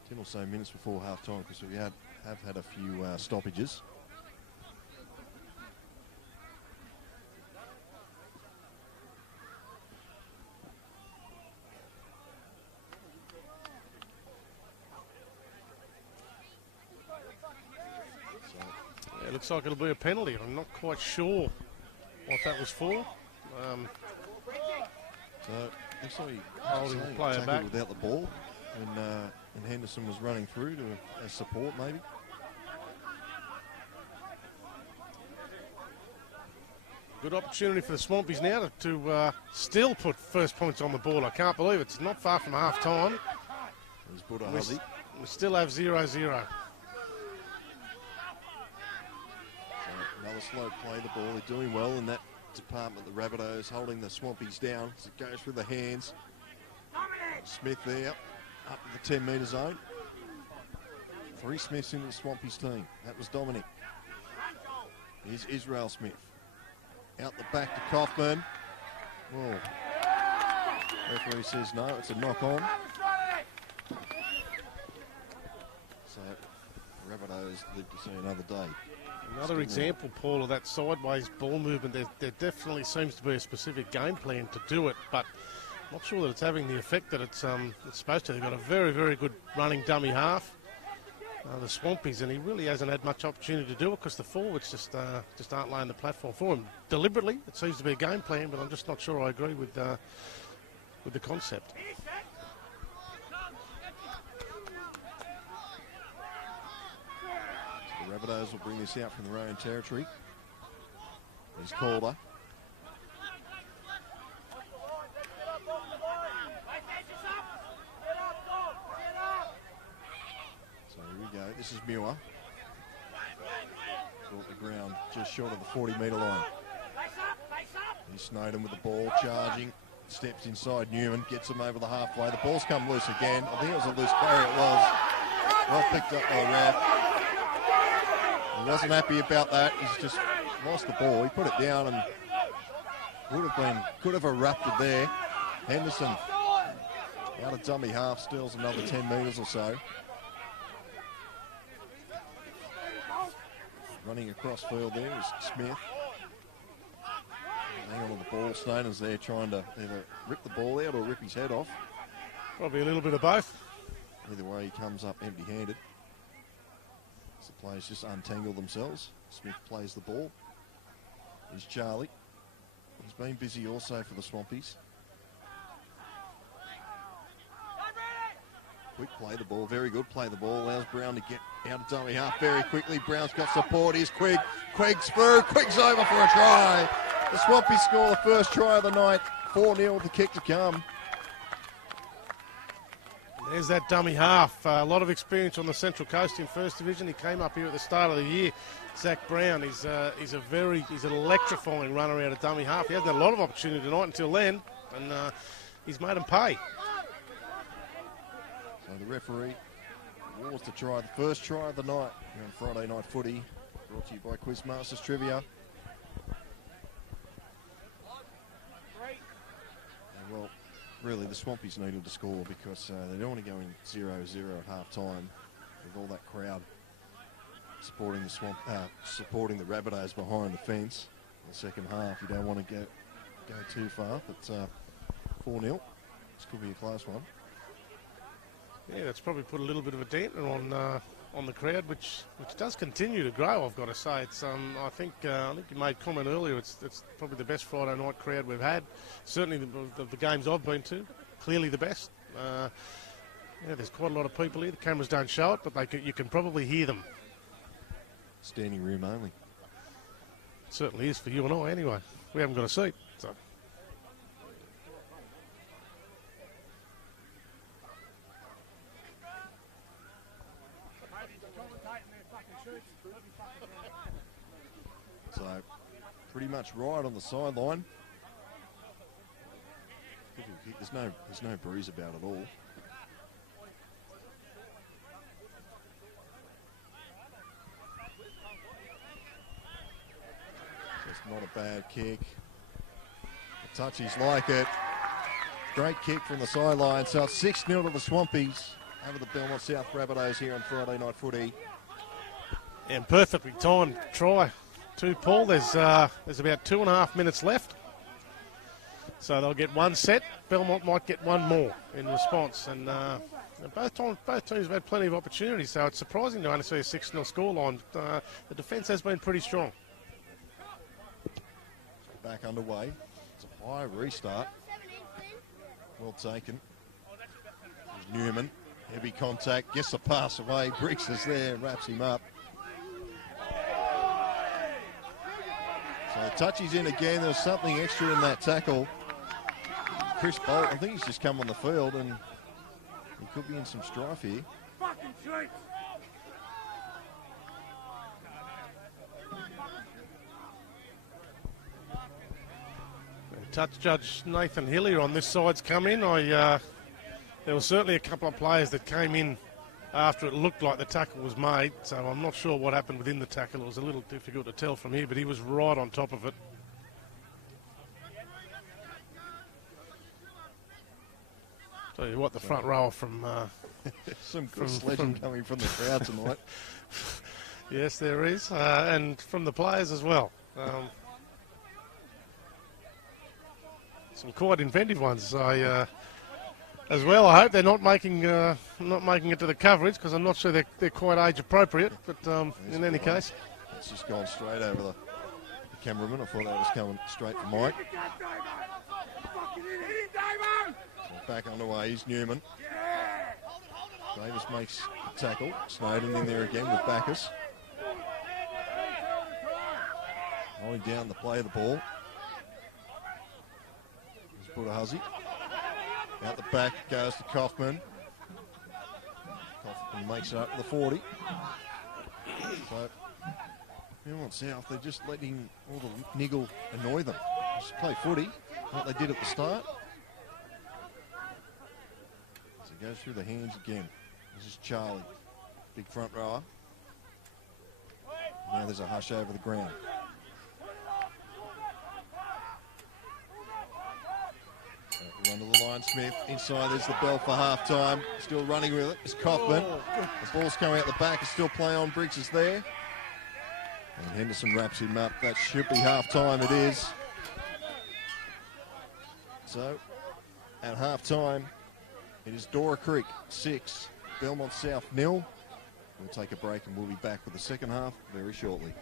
10 or so minutes before half time, because we have had a few stoppages. It looks like it'll be a penalty. I'm not quite sure what that was for. So looks like he holding the player back without the ball, and Henderson was running through as support maybe. Good opportunity for the Swampies now to still put first points on the board. I can't believe it's not far from half time. We still have 0-0. So another slow play the ball. They're doing well in that department. The Rabbitohs holding the Swampies down as it goes through the hands. Smith there up to the 10-metre zone. 3 Smiths in the Swampies team. That was Dominic. Here's Israel Smith. Out the back to Kaufman. Whoa. Referee says no, it's a knock on. So Rabbitohs live to see another day. Another example, Paul, of that sideways ball movement. There definitely seems to be a specific game plan to do it, but I'm not sure that it's having the effect that it's supposed to. They've got a very, very good running dummy half, the Swampies, and he really hasn't had much opportunity to do it because the forwards just aren't laying the platform for him. Deliberately, it seems to be a game plan, but I'm just not sure I agree with the concept. The Rabbitohs will bring this out from their own territory. Here's Calder. So here we go. This is Muir. Brought the ground just short of the 40-metre line. Here's Snowden with the ball, charging. Steps inside Newman, gets him over the halfway. The ball's come loose again. I think it was a loose carry, it was. Well picked up by the ref. He wasn't happy about that. He's just lost the ball. He put it down and could have erupted there. Henderson Out of dummy half, steals another 10 metres or so. Running across field there is Smith. Hang on to the ball. Snowden's there trying to either rip the ball out or rip his head off. Probably a little bit of both. Either way, he comes up empty-handed. As the players just untangle themselves. Smith plays the ball. Here's Charlie. He's been busy also for the Swampies. Quick play the ball, very good play the ball. Allows Brown to get out of dummy half very quickly. Brown's got support. Here's Quigg. Quigg's through. Quigg's over for a try. The Swampies score the first try of the night. 4-0 with the kick to come. There's that dummy half. A lot of experience on the Central Coast in First Division. He came up here at the start of the year. Zach Brown, he's an electrifying runner out of dummy half. He hasn't had a lot of opportunity tonight until then, and he's made them pay. So the referee awards the try, the first try of the night here on Friday Night Footy. Brought to you by Quizmasters Trivia. And well, really the Swampies needed to score because they don't want to go in 0-0 at half time with all that crowd supporting the Rabbitohs behind the fence. In the second half, you don't want to go too far, but 4-0. This could be a close one. Yeah, that's probably put a little bit of a dampener on the crowd, which does continue to grow. I've got to say, it's I think you made comment earlier. It's probably the best Friday night crowd we've had. Certainly the games I've been to, clearly the best. Yeah, there's quite a lot of people here. The cameras don't show it, but you can probably hear them. Standing room only. It certainly is for you and I. Anyway, we haven't got a seat. So. So, pretty much right on the sideline. There's no breeze about it all. So it's not a bad kick. The touchies like it. Great kick from the sideline. So it's 6-0 to the Swampies over the Belmont South Rabbitohs here on Friday Night Footy. And perfectly timed try to Paul. There's about 2.5 minutes left. So they'll get one set. Belmont might get one more in response. And both teams have had plenty of opportunities, so it's surprising to only see a 6-0 scoreline. The defence has been pretty strong. Back underway. It's a high restart. Well taken. There's Newman. Heavy contact. Gets the pass away. Briggs is there. Wraps him up. So the touch is in again. There's something extra in that tackle. Chris Bolt, I think he's just come on the field and he could be in some strife here. Fucking shit. Touch judge Nathan Hillier on this side's come in. There were certainly a couple of players that came in after it looked like the tackle was made, so I'm not sure what happened within the tackle. It was a little difficult to tell from here, but he was right on top of it. Tell you what, the front row from... some good sledging coming from the crowd tonight. Yes, there is, and from the players as well. Some quite inventive ones. As well, I hope they're not making it to the coverage because I'm not sure they're quite age appropriate. But in any case, it's just gone straight over the cameraman. I thought that was coming straight for Mike. So back underway is Newman. Davis makes the tackle. Snowden in there again with Bacchus. Holding down the play of the ball. Budahuzzi. Out the back goes to Kaufman. Kaufman makes it up to the 40. So, Belmont South, they're just letting all the niggle annoy them. Just play footy, what they did at the start. So it goes through the hands again. This is Charlie, big front rower. Now there's a hush over the ground. Run to the line, Smith. Inside, there's the bell for half-time. Still running with it. It's Cockman. The ball's coming out the back. It's still play on. Briggs is there. And Henderson wraps him up. That should be half-time. It is. So, at half-time, it is Dora Creek 6, Belmont South 0. We'll take a break and we'll be back with the second half very shortly.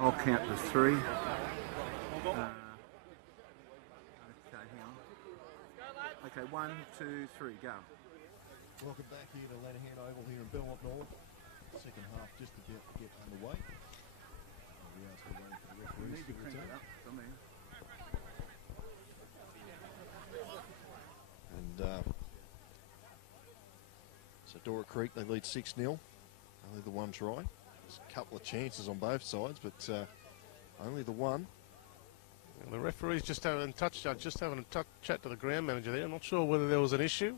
I'll count to 3. Okay, hang on. Okay, 1, 2, 3, go. Welcome back here to Lanahan Oval here in Belmont North. Second half just about to get underway. We are still waiting for the referees to return. And so Dora Creek, they lead 6-0. Only the one try. There's a couple of chances on both sides, but only the one. And the referee's just having a chat to the ground manager there. I'm not sure whether there was an issue.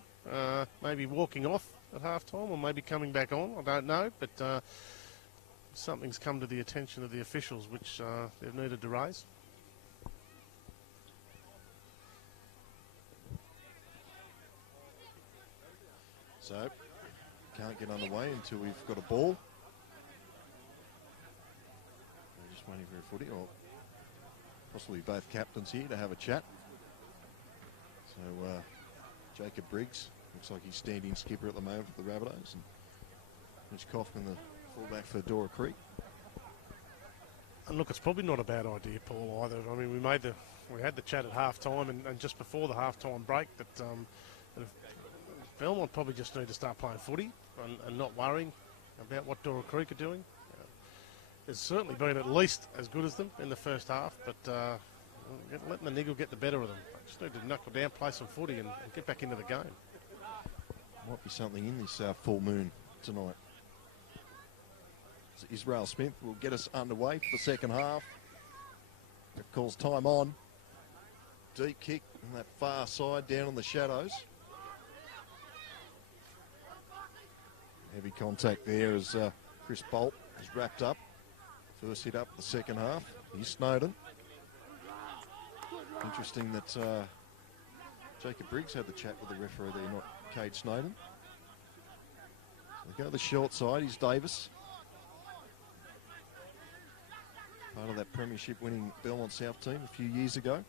Maybe walking off at half-time or maybe coming back on. I don't know, but something's come to the attention of the officials which they've needed to raise. So, can't get underway until we've got a ball. We're just waiting for a footy, or possibly both captains here to have a chat. So, Jacob Briggs, looks like he's standing skipper at the moment for the Rabbitohs. And Mitch Kaufman, the fullback for Dora Creek. And look, it's probably not a bad idea, Paul, either. I mean, we had the chat at half-time and just before the half-time break that Belmont probably just need to start playing footy and not worrying about what Dora Creek are doing. It's certainly been at least as good as them in the first half, but letting the niggle get the better of them. Just need to knuckle down, play some footy and get back into the game. Might be something in this full moon tonight. So Israel Smith will get us underway for the second half. It calls time on. Deep kick on that far side down on the shadows. Heavy contact there as Chris Bolt is wrapped up. First hit up the second half. Here's Snowden. Interesting that Jacob Briggs had the chat with the referee there, not Cade Snowden. So they go to the short side. Here's Davis. Part of that premiership winning Belmont South team a few years ago.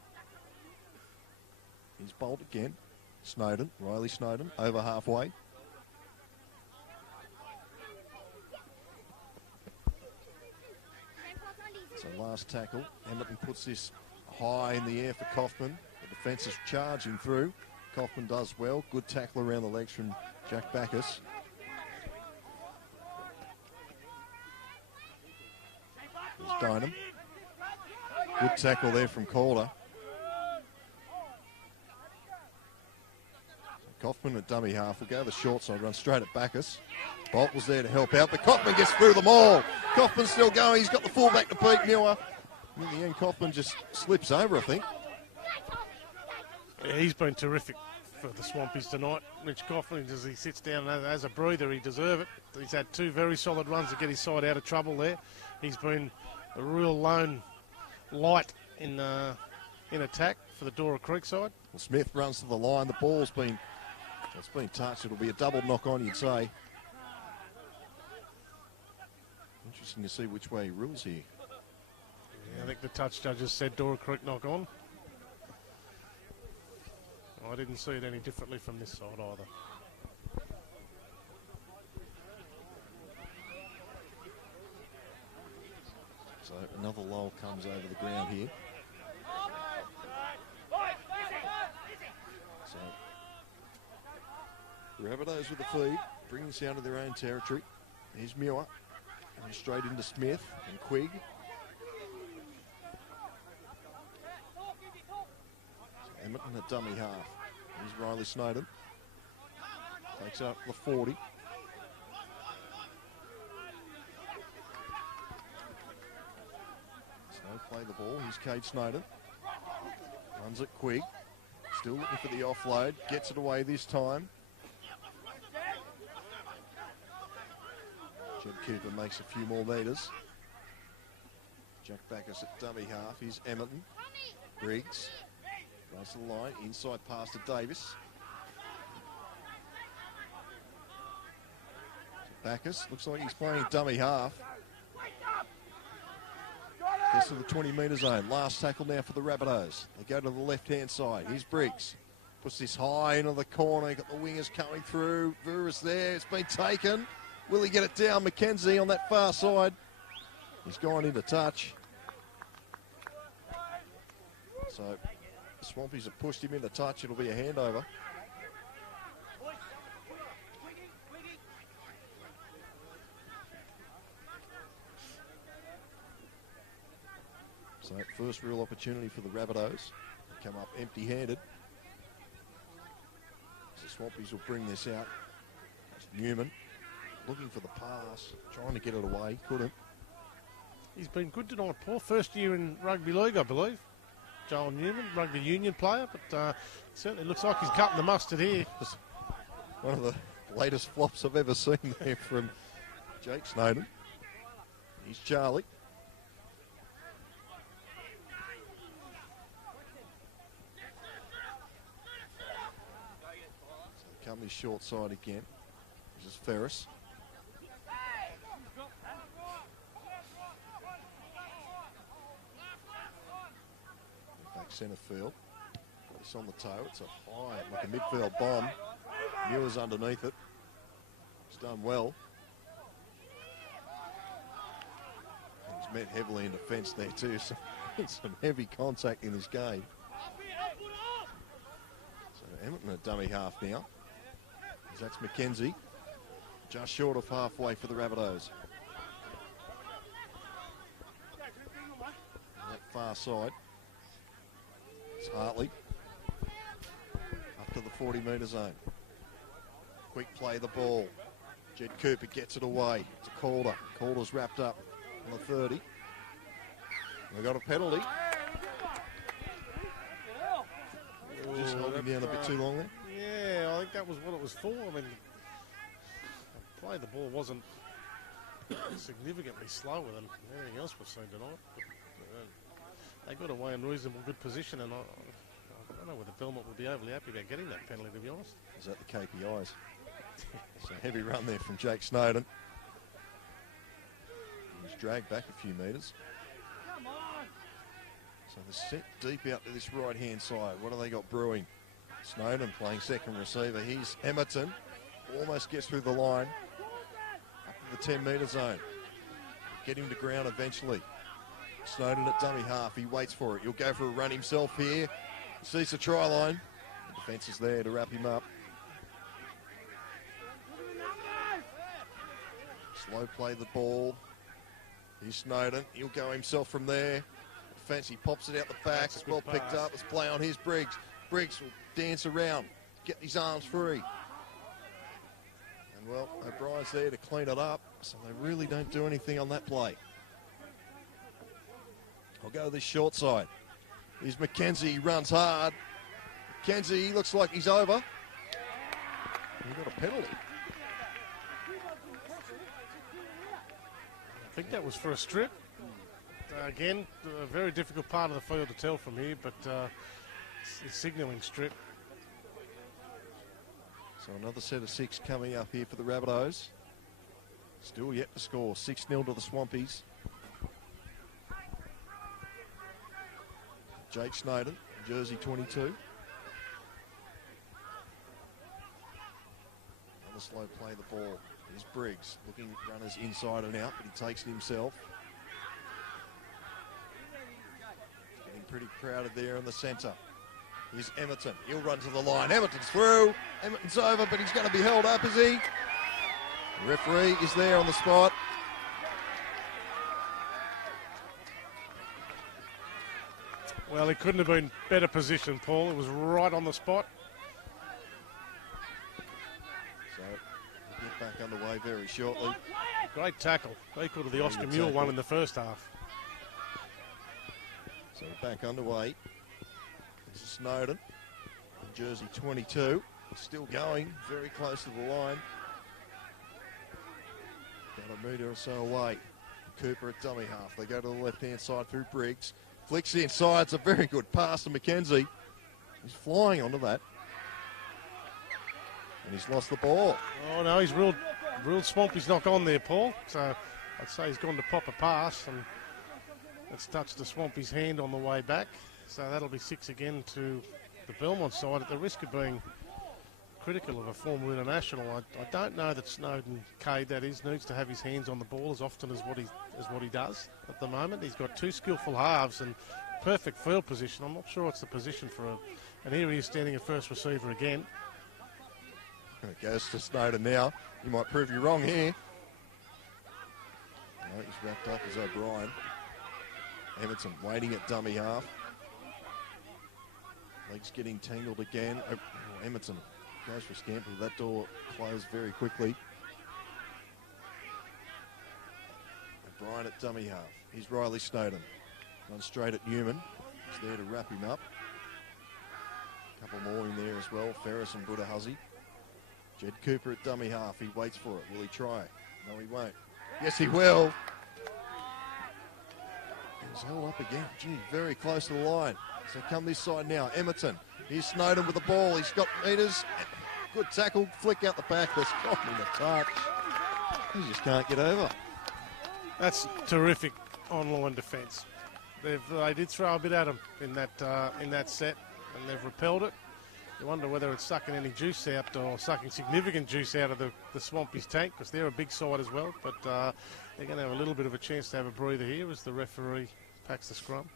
Here's Bolt again. Snowden, Riley Snowden, over halfway. So last tackle, Emerton puts this high in the air for Kaufman. The defence is charging through. Kaufman does well. Good tackle around the legs from Jack Bacchus. There's Dynam. Good tackle there from Calder. Kaufman at dummy half will go the short side, run straight at Bacchus. Bolt was there to help out, but Kaufman gets through them all. Kaufman's still going. He's got the fullback to Pete Muir. In the end, Kaufman just slips over, I think. Yeah, he's been terrific for the Swampies tonight. Mitch Kaufman, as he sits down as a breather, he deserves it. He's had 2 very solid runs to get his side out of trouble there. He's been a real lone light in attack for the Dora Creek side. Well, Smith runs to the line. The ball's been touched. It'll be a double knock on, you'd say. Interesting to see which way he rules here. Yeah, I think the touch judges said Dora Creek knock on. I didn't see it any differently from this side either. So another lull comes over the ground here. So Rabbitohs with the feed, bringing us out of their own territory. Here's Muir, and straight into Smith and Quigg. So Emerton at dummy half. Here's Riley Snowden. Takes up the 40. So play the ball. Here's Cade Snowden. Runs it Quigg. Still looking for the offload. Gets it away this time. Jed Cooper makes a few more metres. Jack Bacchus at dummy half. Here's Emerton. Briggs. Runs to the line. Inside pass to Davis. Bacchus. Looks like he's playing dummy half. Gets to the 20-metre zone. Last tackle now for the Rabbitohs. They go to the left-hand side. Here's Briggs. Puts this high into the corner. Got the wingers coming through. Vuris there. It's been taken. Will he get it down? McKenzie on that far side. He's gone into touch. So the Swampies have pushed him into touch. It'll be a handover. So first real opportunity for the Rabbitohs. Come up empty-handed. The Swampies will bring this out. It's Newman looking for the pass, trying to get it away. Couldn't. He's been good tonight, Paul. First year in rugby league, I believe. Joel Newman, rugby union player, but certainly looks like he's cutting the mustard here. One of the latest flops I've ever seen there from Jake Snowden. He's Charlie. So come his short side again. This is Ferris. Back centre field. It's on the toe. It's a high, like a midfield bomb. Muir's underneath it. He's done well. He's met heavily in defence there too. So some heavy contact in this game. So Edmonton at dummy half now. That's McKenzie. Just short of halfway for the Rabbitohs. On that far side. It's Hartley. Up to the 40-metre zone. Quick play the ball. Jed Cooper gets it away to Calder. Calder's wrapped up on the 30. We've got a penalty. Just holding down a bit too long there. Yeah, I think that was what it was for. I mean, the play the ball wasn't significantly slower than anything else we've seen tonight. But, they got away in reasonable good position, and I don't know whether Belmont would be overly happy about getting that penalty, to be honest. Is that the KPIs? It's a heavy run there from Jake Snowden. He's dragged back a few metres. So they're set deep out to this right-hand side. What have they got brewing? Snowden playing second receiver. He's Emerton. Almost gets through the line. Up to the 10-metre zone. Get him to ground eventually. Snowden at dummy half. He waits for it. He'll go for a run himself here. Sees the try line. The defence is there to wrap him up. Slow play the ball. Here's Snowden. He'll go himself from there. Defence, he pops it out the back. It's well picked up. It's play on his Briggs. Briggs will dance around, get his arms free. And well, O'Brien's there to clean it up, so they really don't do anything on that play. I'll go this short side. Here's McKenzie, he runs hard. McKenzie, he looks like he's over. He got a penalty. I think that was for a strip. Again, a very difficult part of the field to tell from here, but it's signalling strip. So another set of 6 coming up here for the Rabbitohs. Still yet to score. 6-0 to the Swampies. Jake Snowden, jersey 22. Another slow play the ball. Here's Briggs, looking runners inside and out, but he takes it himself. Getting pretty crowded there in the centre. Here's Emerton. He'll run to the line. Emerton's through. Emerton's over, but he's going to be held up, is he? The referee is there on the spot. Well, he couldn't have been better positioned, Paul. It was right on the spot. So, we'll get back underway very shortly. Great tackle. Equal to the Oscar Mule one in the first half. So, back underway. This is Snowden, jersey 22. Still going, very close to the line. About a metre or so away. Cooper at dummy half. They go to the left-hand side through Briggs. Flicks inside. It's a very good pass to McKenzie. He's flying onto that. And he's lost the ball. Oh, no, he's ruled Swampy's knock on there, Paul. So I'd say he's gone to pop a pass, and it's touched the Swampy's hand on the way back. So that'll be 6 again to the Belmont side at the risk of being critical of a former international. I don't know that Snowden, Cade that is, needs to have his hands on the ball as often as what he does at the moment. He's got two skillful halves and perfect field position. I'm not sure it's the position for him. And here he is standing at first receiver again. It goes to Snowden now. You might prove you wrong here. No, he's wrapped up as O'Brien. Everton waiting at dummy half. Legs getting tangled again. Oh, Emerton goes for Scamper. That door closed very quickly. O'Brien at dummy half. Here's Riley Snowden. Run straight at Newman. He's there to wrap him up. Couple more in there as well. Ferris and Budahuzzi. Jed Cooper at dummy half. He waits for it. Will he try? No, he won't. Yes, he will. He's all up again. Gee, very close to the line. So come this side now. Emerton. Here's Snowden with the ball. He's got meters. Good tackle. Flick out the back. There's got him in the touch. He just can't get over. That's terrific online defence. They did throw a bit at him in that set, and they've repelled it. You wonder whether it's sucking any juice out or sucking significant juice out of the Swampies tank, because they're a big side as well. But they're going to have a little bit of a chance to have a breather here as the referee packs the scrum.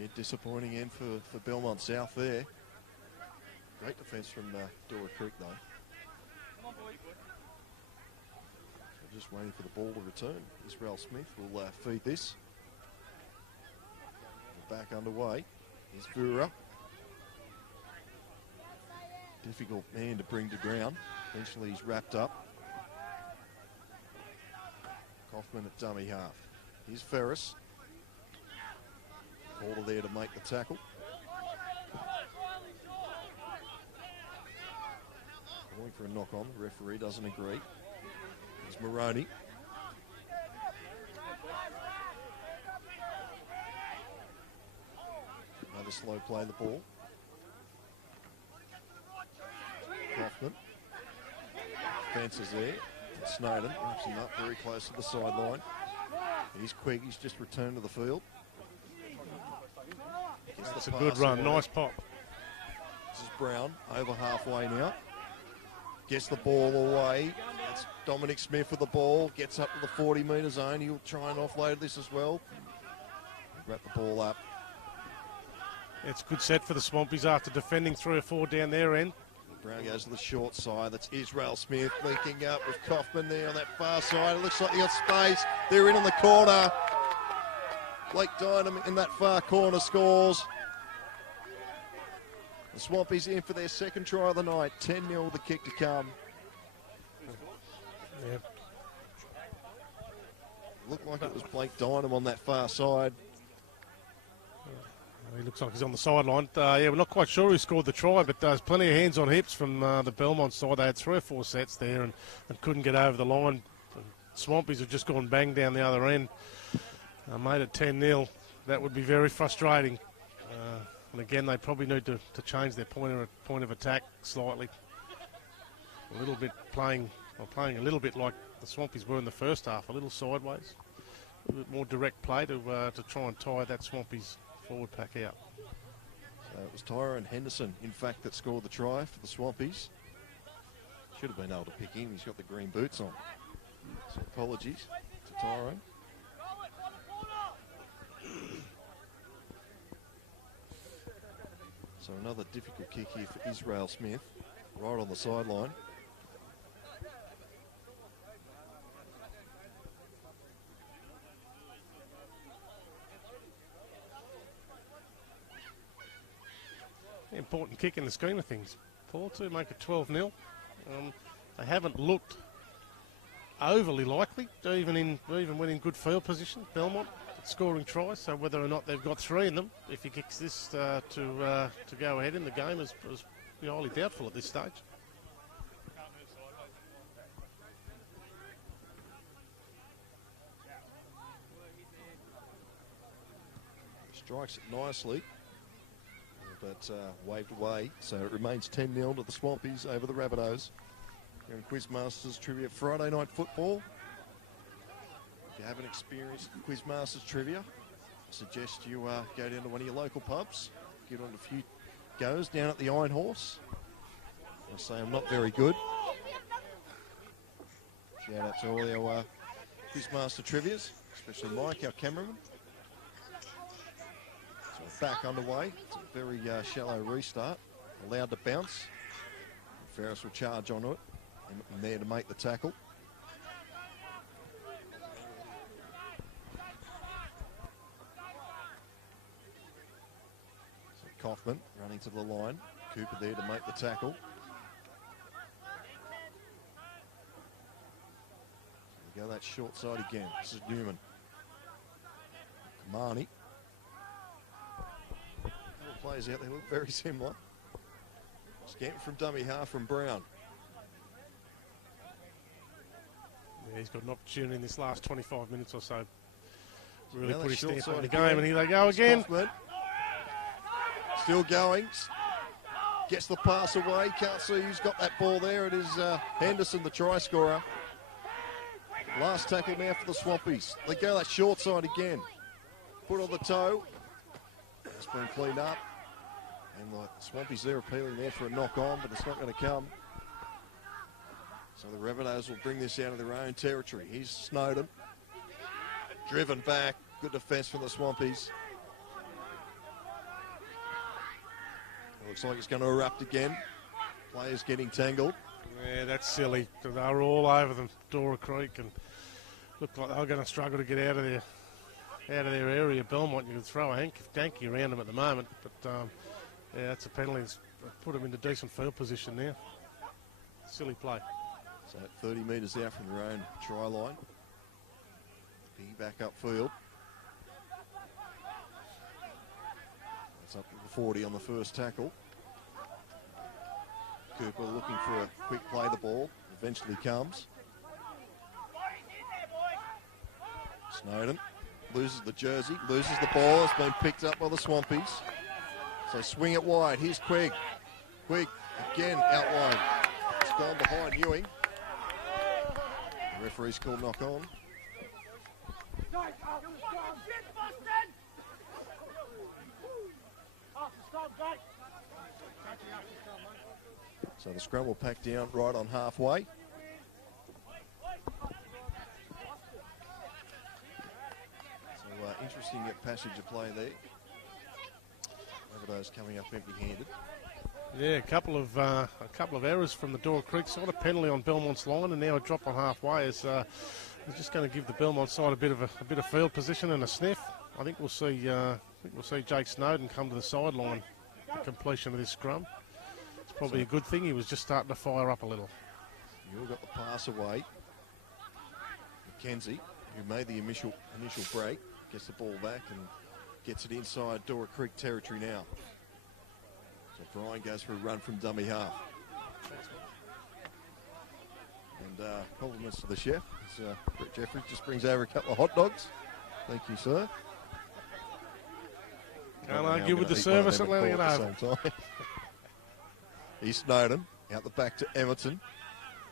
Yeah, disappointing end for Belmont South there. Great defence from Dora Creek though. So just waiting for the ball to return. Israel Smith will feed this. Back underway. Here's Vura. Difficult man to bring to ground. Eventually he's wrapped up. Kaufman at dummy half. Here's Ferris. Calder there to make the tackle. Calling for a knock on. The referee doesn't agree. Here's Moroney. Another slow play the ball. Kaufman. Fences there. Snowden wraps him up very close to the sideline. He's quick. He's just returned to the field. That's a good run. Away. Nice pop. This is Brown over halfway now. Gets the ball away. That's Dominic Smith with the ball. Gets up to the 40-metre zone. He'll try and offload this as well. Wrap the ball up. It's a good set for the Swampies after defending 3 or 4 down their end. Brown goes to the short side. That's Israel Smith linking up with Kaufman there on that far side. It looks like they got space. They're in on the corner. Blake Dynam in that far corner scores. The Swampies in for their second try of the night. 10-0 the kick to come. Yep. Looked like it was Blake Dynam on that far side. He looks like he's on the sideline. Yeah, we're not quite sure who scored the try, but there's plenty of hands on hips from the Belmont side. They had 3 or 4 sets there and couldn't get over the line. The Swampies have just gone bang down the other end. Made it 10-0. That would be very frustrating. And again, they probably need to change their point of attack slightly. A little bit playing a little bit like the Swampies were in the first half, a little sideways. A little bit more direct play to try and tie that Swampies forward pack out. So it was Tyrone Henderson, in fact, that scored the try for the Swampies. Should have been able to pick him. He's got the green boots on. So apologies to Tyrone. So another difficult kick here for Israel Smith, right on the sideline. Important kick in the scheme of things, Paul, to make it 12-0. They haven't looked overly likely, even when in good field position, Belmont, at scoring tries. So whether or not they've got 3 in them, if he kicks this to go ahead in the game, is highly doubtful at this stage. Strikes it nicely. But waved away, so it remains 10-0 to the Swampies over the Rabbitohs. We're in Quizmasters Trivia Friday Night Football. If you haven't experienced Quizmasters Trivia, I suggest you go down to one of your local pubs, get on a few goes down at the Iron Horse. I say I'm not very good. Shout out to all our Quizmaster Trivias, especially Mike, our cameraman. So we're back underway. It's a very shallow restart. Allowed to bounce. Ferris will charge on it. And there to make the tackle. So Kaufman running to the line. Cooper there to make the tackle. There we go, that short side again. This is Newman. Kamani. Players out there look very similar. Scanton from dummy half from Brown. Yeah, he's got an opportunity in this last 25 minutes or so. Really Now put his short stamp on the side game, and here they go again. Kaufman. Still going. Gets the pass away. Can't see who's got that ball there. It is Henderson, the try scorer. Last tackle now for the Swampies. They go that short side again. Put on the toe. It's been cleaned up. And the Swampies there appealing there for a knock on, but it's not going to come. So the Rabbitohs will bring this out of their own territory. Here's Snowden. Driven back. Good defence from the Swampies. It looks like it's going to erupt again. Players getting tangled. Yeah, that's silly. They were all over them, Dora Creek, and looked like they were going to struggle to get out of their area. Belmont, you can throw a hanky around them at the moment, but yeah, that's a penalty. It's put them into decent field position now. Silly play. So 30 metres out from their own try line. Piggy back upfield. That's up to the 40 on the first tackle. Cooper looking for a quick play the ball. Eventually comes. Snowden loses the jersey, loses the ball. It's been picked up by the Swampies. So swing it wide. Here's Quigg. Quigg again out wide. It's gone behind Ewing. The referee's called knock on. So the scrum will pack down right on halfway. So interesting passage of play there. Rabbitohs coming up empty-handed. Yeah, a couple of errors from the Dora Creek side, a penalty on Belmont's line, and now a drop on halfway is just going to give the Belmont side a bit of field position and a sniff. I think we'll see Jake Snowden come to the sideline at completion of this scrum. It's probably a good thing. He was just starting to fire up a little. You got the pass away. McKenzie, who made the initial break, gets the ball back and gets it inside Dora Creek territory now. So Brian goes for a run from dummy half. And compliments to the chef. Brett Jeffries just brings over a couple of hot dogs. Thank you, sir. Can't argue with the service at letting it over. He's Snowden, out the back to Emerton.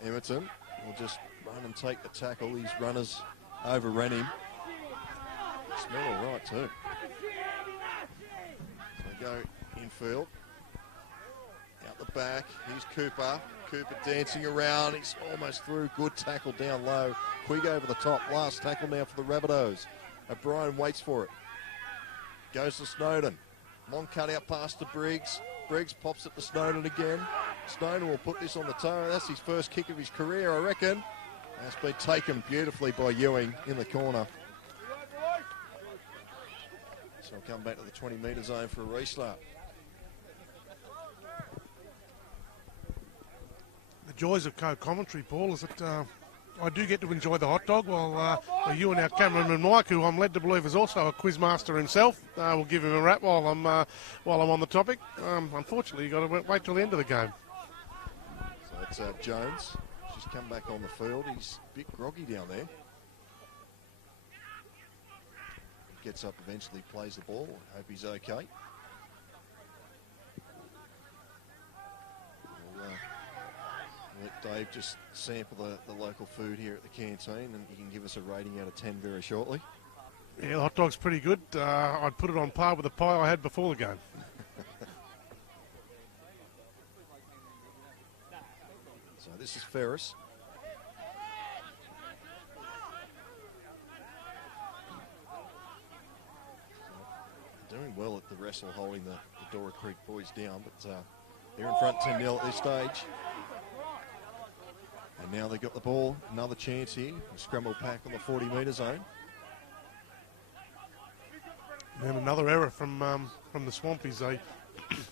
Emerton will just run and take the tackle. These runners overran him. Smell all right too. So they go infield. Out the back, here's Cooper. Cooper dancing around. He's almost through. Good tackle down low. Quigg over the top. Last tackle now for the Rabbitohs. O'Brien waits for it. Goes to Snowden. Long cut out pass to Briggs. Briggs pops it to Snowden again. Snowden will put this on the toe. That's his first kick of his career, I reckon. That's been taken beautifully by Ewing in the corner. So we'll come back to the 20-metre zone for a restart. The joys of co-commentary, Paul, is that I do get to enjoy the hot dog while you and our cameraman Mike, who I'm led to believe is also a quizmaster himself, will give him a rap while I'm on the topic. Unfortunately, you've got to wait till the end of the game. So that's Jones. Just come back on the field. He's a bit groggy down there. Gets up eventually, plays the ball. Hope he's okay. We'll let Dave just sample the local food here at the canteen, and he can give us a rating out of 10 very shortly. Yeah, the hot dog's pretty good. I'd put it on par with the pie I had before the game. this is Ferris. Doing well at the wrestle, holding the Dora Creek boys down, but they're in front 10-0 at this stage. And now they've got the ball, another chance here. A scramble pack on the 40-metre zone. And another error from the Swampies. They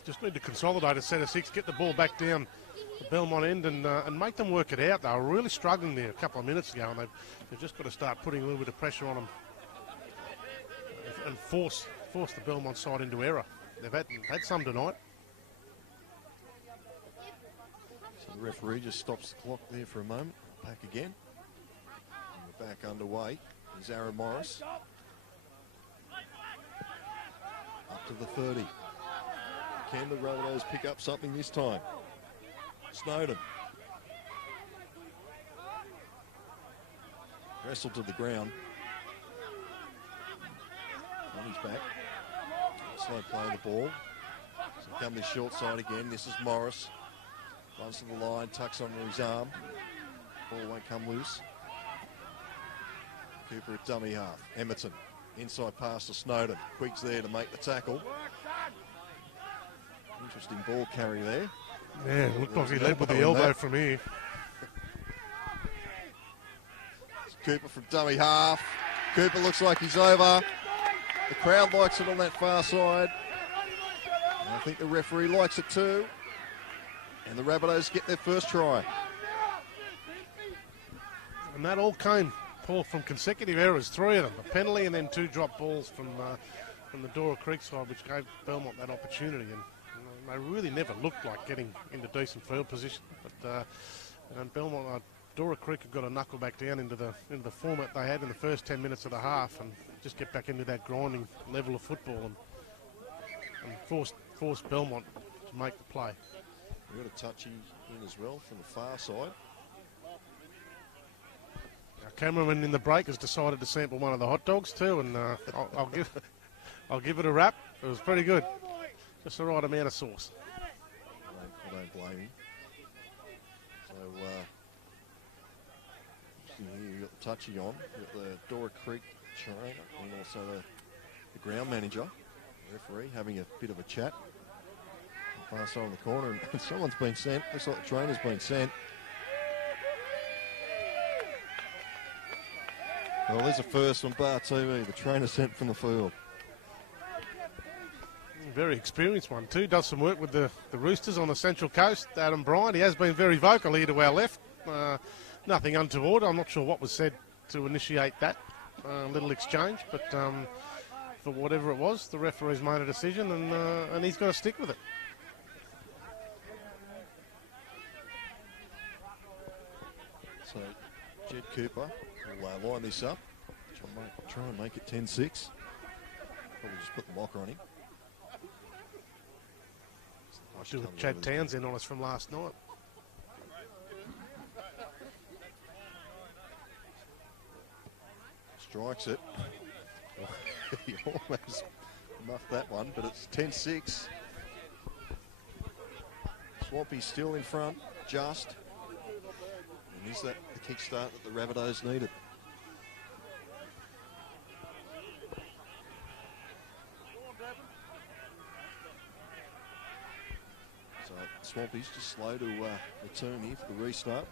just need to consolidate a set of 6, get the ball back down the Belmont end and make them work it out. They were really struggling there a couple of minutes ago, and they've just got to start putting a little bit of pressure on them and force the Belmont side into error. They've had some tonight. So the referee just stops the clock there for a moment. Back again. And we're back underway. Is Aaron Morris. Up to the 30. Can the Rabbitohs pick up something this time? Snowden. Wrestled to the ground. On his back. Slow play the ball. So come this short side again. This is Morris. Runs to the line, tucks onto his arm. Ball won't come loose. Cooper at dummy half. Emerton. Inside pass to Snowden. Quick's there to make the tackle. Interesting ball carry there. Yeah, it looked like he led with the elbow from here. Cooper from dummy half. Cooper looks like he's over. The crowd likes it on that far side. And I think the referee likes it too. And the Rabbitohs get their first try. And that all came, Paul, from consecutive errors, 3 of them. A penalty and then 2 drop balls from the Dora Creek side, which gave Belmont that opportunity. And they really never looked like getting into decent field position. But and Belmont, Dora Creek have got to knuckle back down into the format they had in the first 10 minutes of the half and just get back into that grinding level of football and force Belmont to make the play. We've got a touchy in as well from the far side. Our cameraman in the break has decided to sample one of the hot dogs too, and I'll give it a wrap. It was pretty good. Just the right amount of sauce. I don't blame him. So, here you've got the touchy on. You've got the Dora Creek trainer and also the ground manager, the referee, having a bit of a chat. Far side of the corner, and someone's been sent. Looks like the trainer's been sent. Well, there's a first on Bar TV. The trainer sent from the field. Very experienced one too. Does some work with the Roosters on the Central Coast. Adam Bryant. He has been very vocal here to our left. Nothing untoward. I'm not sure what was said to initiate that little exchange, but for whatever it was, the referee's made a decision, and he's got to stick with it. So, Jed Cooper will line this up. Try and make it 10-6. Probably just put the locker on him. I'll do with Chad Townsend on us from last night. Strikes it. He almost muffed that one, but it's 10-6. Swampy's still in front, just. And is that the kickstart that the Rabbitohs needed? So Swampy's just slow to return here for the restart.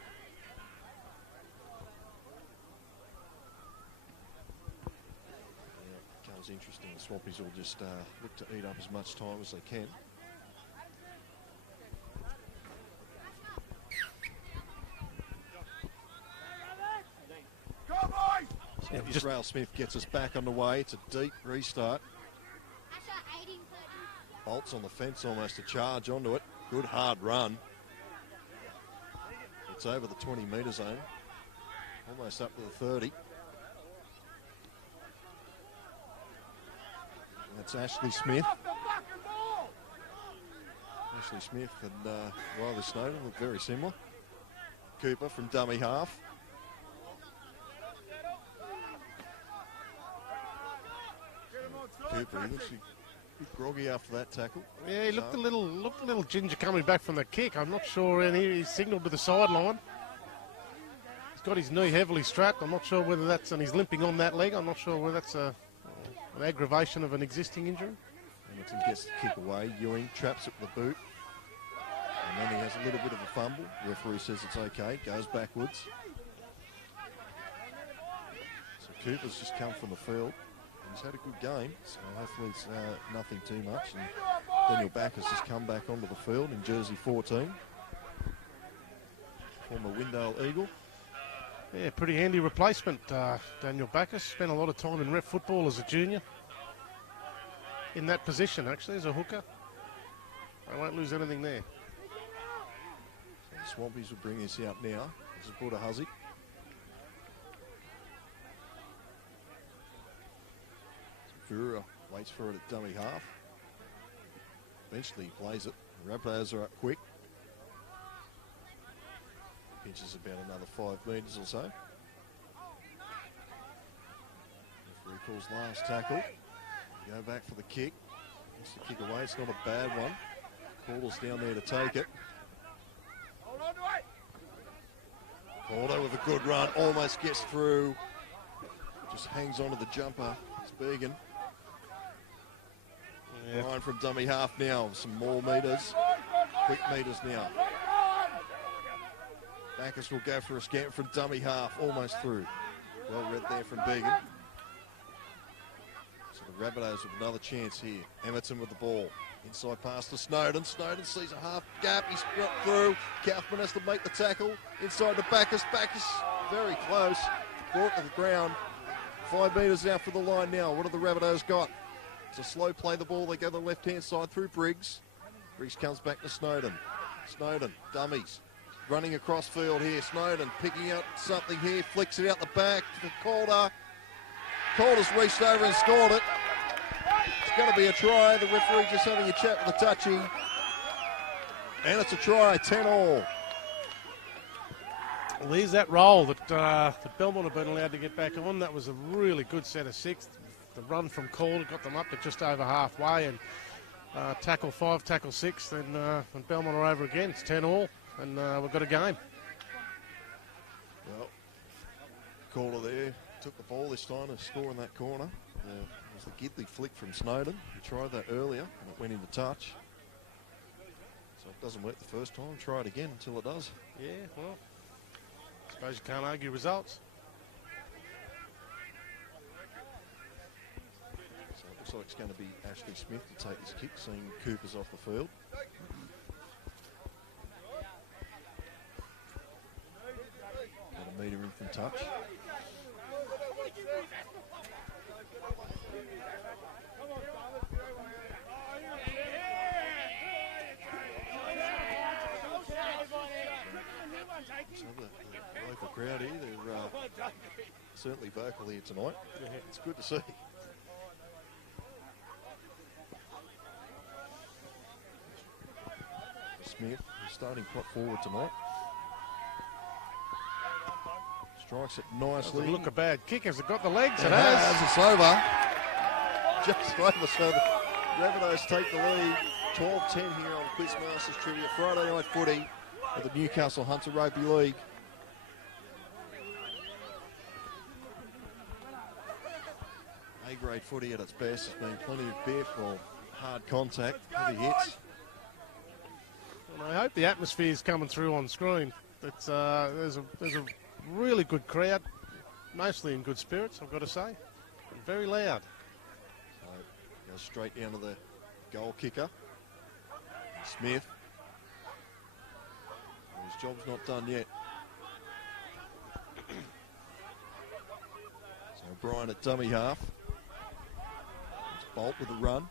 Yeah, becomes interesting. The Swampies will just look to eat up as much time as they can. Israel Smith gets us back on the way. It's a deep restart. Bolts on the fence, almost a charge onto it. Good hard run. It's over the 20-metre zone. Almost up to the 30. That's Ashley Smith. Ashley Smith and Riley Snowden look very similar. Cooper from dummy half. Cooper, he looks a bit groggy after that tackle. Yeah, he looked a little ginger coming back from the kick. I'm not sure, and he signalled to the sideline. He's got his knee heavily strapped. I'm not sure whether that's, and he's limping on that leg. I'm not sure whether that's an aggravation of an existing injury. Hamilton gets the kick away. Ewing traps it with the boot. And then he has a little bit of a fumble. Referee says it's okay. Goes backwards. So Cooper's just come from the field. He's had a good game, so hopefully it's nothing too much. And Daniel Backus has come back onto the field in jersey 14. Former Windale Eagle. Yeah, pretty handy replacement, Daniel Backus. Spent a lot of time in rep football as a junior. In that position, actually, as a hooker. I won't lose anything there. So the Swampies will bring this out now. This is Budahuzzi. Vura waits for it at dummy half. Eventually he plays it. The Rabbitohs are up quick. Pinches about another 5 metres or so. Referee calls last tackle. Go back for the kick. Wants the kick away. It's not a bad one. Calder's down there to take it. Hold on to it. Calder with a good run. Almost gets through. Just hangs onto the jumper. It's Began. Yeah. Line from dummy half now. Some more metres. Quick metres now. Backus will go for a scamper from dummy half. Almost through. Well read there from Began. So the Rabbitohs with another chance here. Emerton with the ball. Inside pass to Snowden. Snowden sees a half gap. He's got through. Kaufman has to make the tackle. Inside to Backus. Backus very close. Brought to the ground. 5 metres out for the line now. What have the Rabbitohs got? It's a slow play the ball. They go the left-hand side through Briggs. Briggs comes back to Snowden. Snowden, dummies. Running across field here. Snowden picking out something here. Flicks it out the back to Calder. Calder's reached over and scored it. It's going to be a try. The referee just having a chat with the touchy. And it's a try, 10-all. Well, there's that roll that Belmont have been allowed to get back on. That was a really good set of 6. The run from Calder got them up to just over halfway, and tackle 5, tackle 6, then when Belmont are over again, it's 10-all, and we've got a game. Well, Calder there took the ball this time to score in that corner. It was the Gidley flick from Snowden. He tried that earlier, and it went into touch. So it doesn't work the first time. Try it again until it does. Yeah, well, I suppose you can't argue results. So it looks like it's going to be Ashley Smith to take this kick, seeing Cooper's off the field. Got a metre in from touch. So the local crowd here, they're certainly vocal here tonight. Yeah. It's good to see. Smith is starting quite forward tonight. Strikes it nicely. Doesn't look a bad kick. Has it got the legs? It has. It's over. Just over. So the Rabbitohs take the lead. 12-10 here on Quizmasters Trivia. Friday night footy of the Newcastle Hunter Rugby League. A-grade footy at its best. There's been plenty of biff or hard contact, heavy hits. And I hope the atmosphere is coming through on screen. It's, there's a really good crowd, mostly in good spirits, I've got to say. And very loud. So goes straight down to the goal kicker, Smith. His job's not done yet. So O'Brien at dummy half. It's Bolt with a run.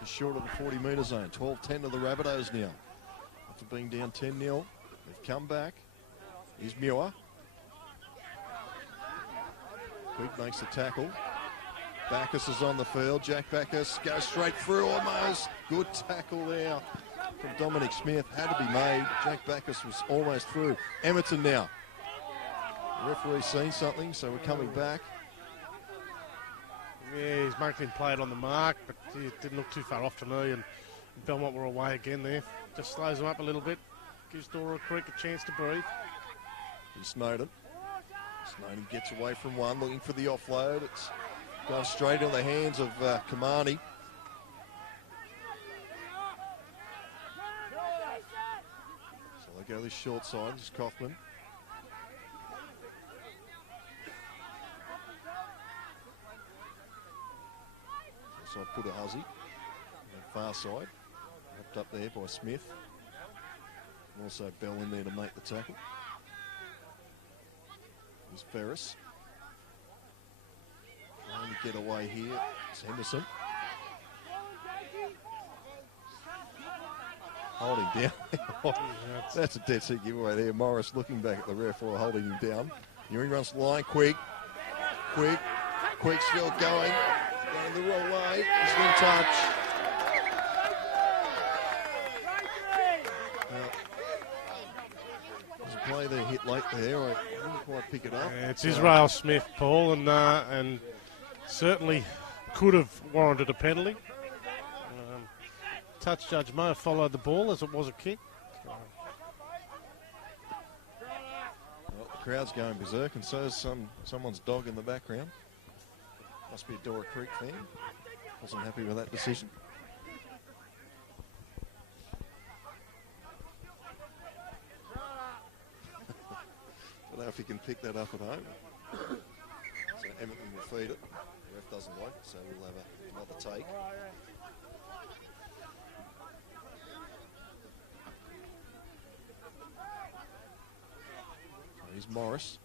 Just short of the 40-metre zone. 12-10 to the Rabbitohs now. After being down 10-0, they've come back. Here's Muir. Quick makes the tackle. Backus is on the field. Jack Backus goes straight through almost. Good tackle there from Dominic Smith. Had to be made. Jack Backus was almost through. Emerton now. The referee's seen something, so we're coming back. Yeah, he's making him play it on the mark, but he didn't look too far off to me, and Belmont were away again there. Just slows him up a little bit. Gives Dora Creek a chance to breathe. Here's Snowden. Snowden gets away from one, looking for the offload. It's gone straight in the hands of Kamani. So they go this short side, this is Kaufman. So I put a Huzzy. Far side, wrapped up there by Smith. And also Bell in there to make the tackle. There's Ferris. Trying to get away here. It's Henderson. Holding down. That's a dead set giveaway there. Morris looking back at the ref while holding him down. Ewing runs the line. Quick still going. Going the wrong way. He's been touched. There's a play there hit late there. I didn't quite pick it up. Yeah, it's Israel Smith, Paul, and certainly could have warranted a penalty. Touch judge may have followed the ball as it was a kick. Well, the crowd's going berserk, and so is someone's dog in the background. Must be a Dora Creek fan. Wasn't happy with that decision. I don't know if you can pick that up at home. So Edmonton will feed it. The ref doesn't like it, so we'll have another take. So here's Morris.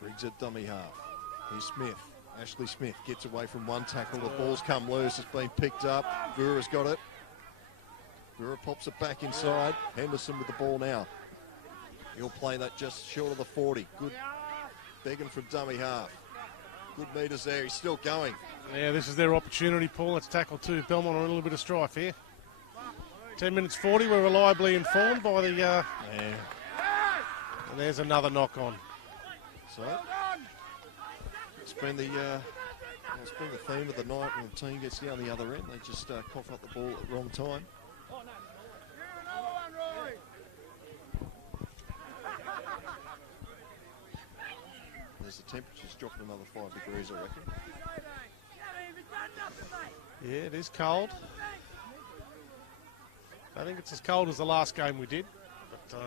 Briggs at dummy half. Here's Smith. Ashley Smith gets away from one tackle. The ball's come loose. It's been picked up. Vura's got it. Vura pops it back inside. Henderson with the ball now. He'll play that just short of the 40. Good begging from dummy half. Good meters there. He's still going. Yeah, this is their opportunity, Paul. Let's tackle two. Belmont on a little bit of strife here. 10 minutes 40. We're reliably informed by the... Yeah. And there's another knock on. So it's been the theme of the night when the team gets down the other end. They just cough up the ball at the wrong time. There's the temperature's dropped another 5 degrees, I reckon. Yeah, it is cold. I think it's as cold as the last game we did, but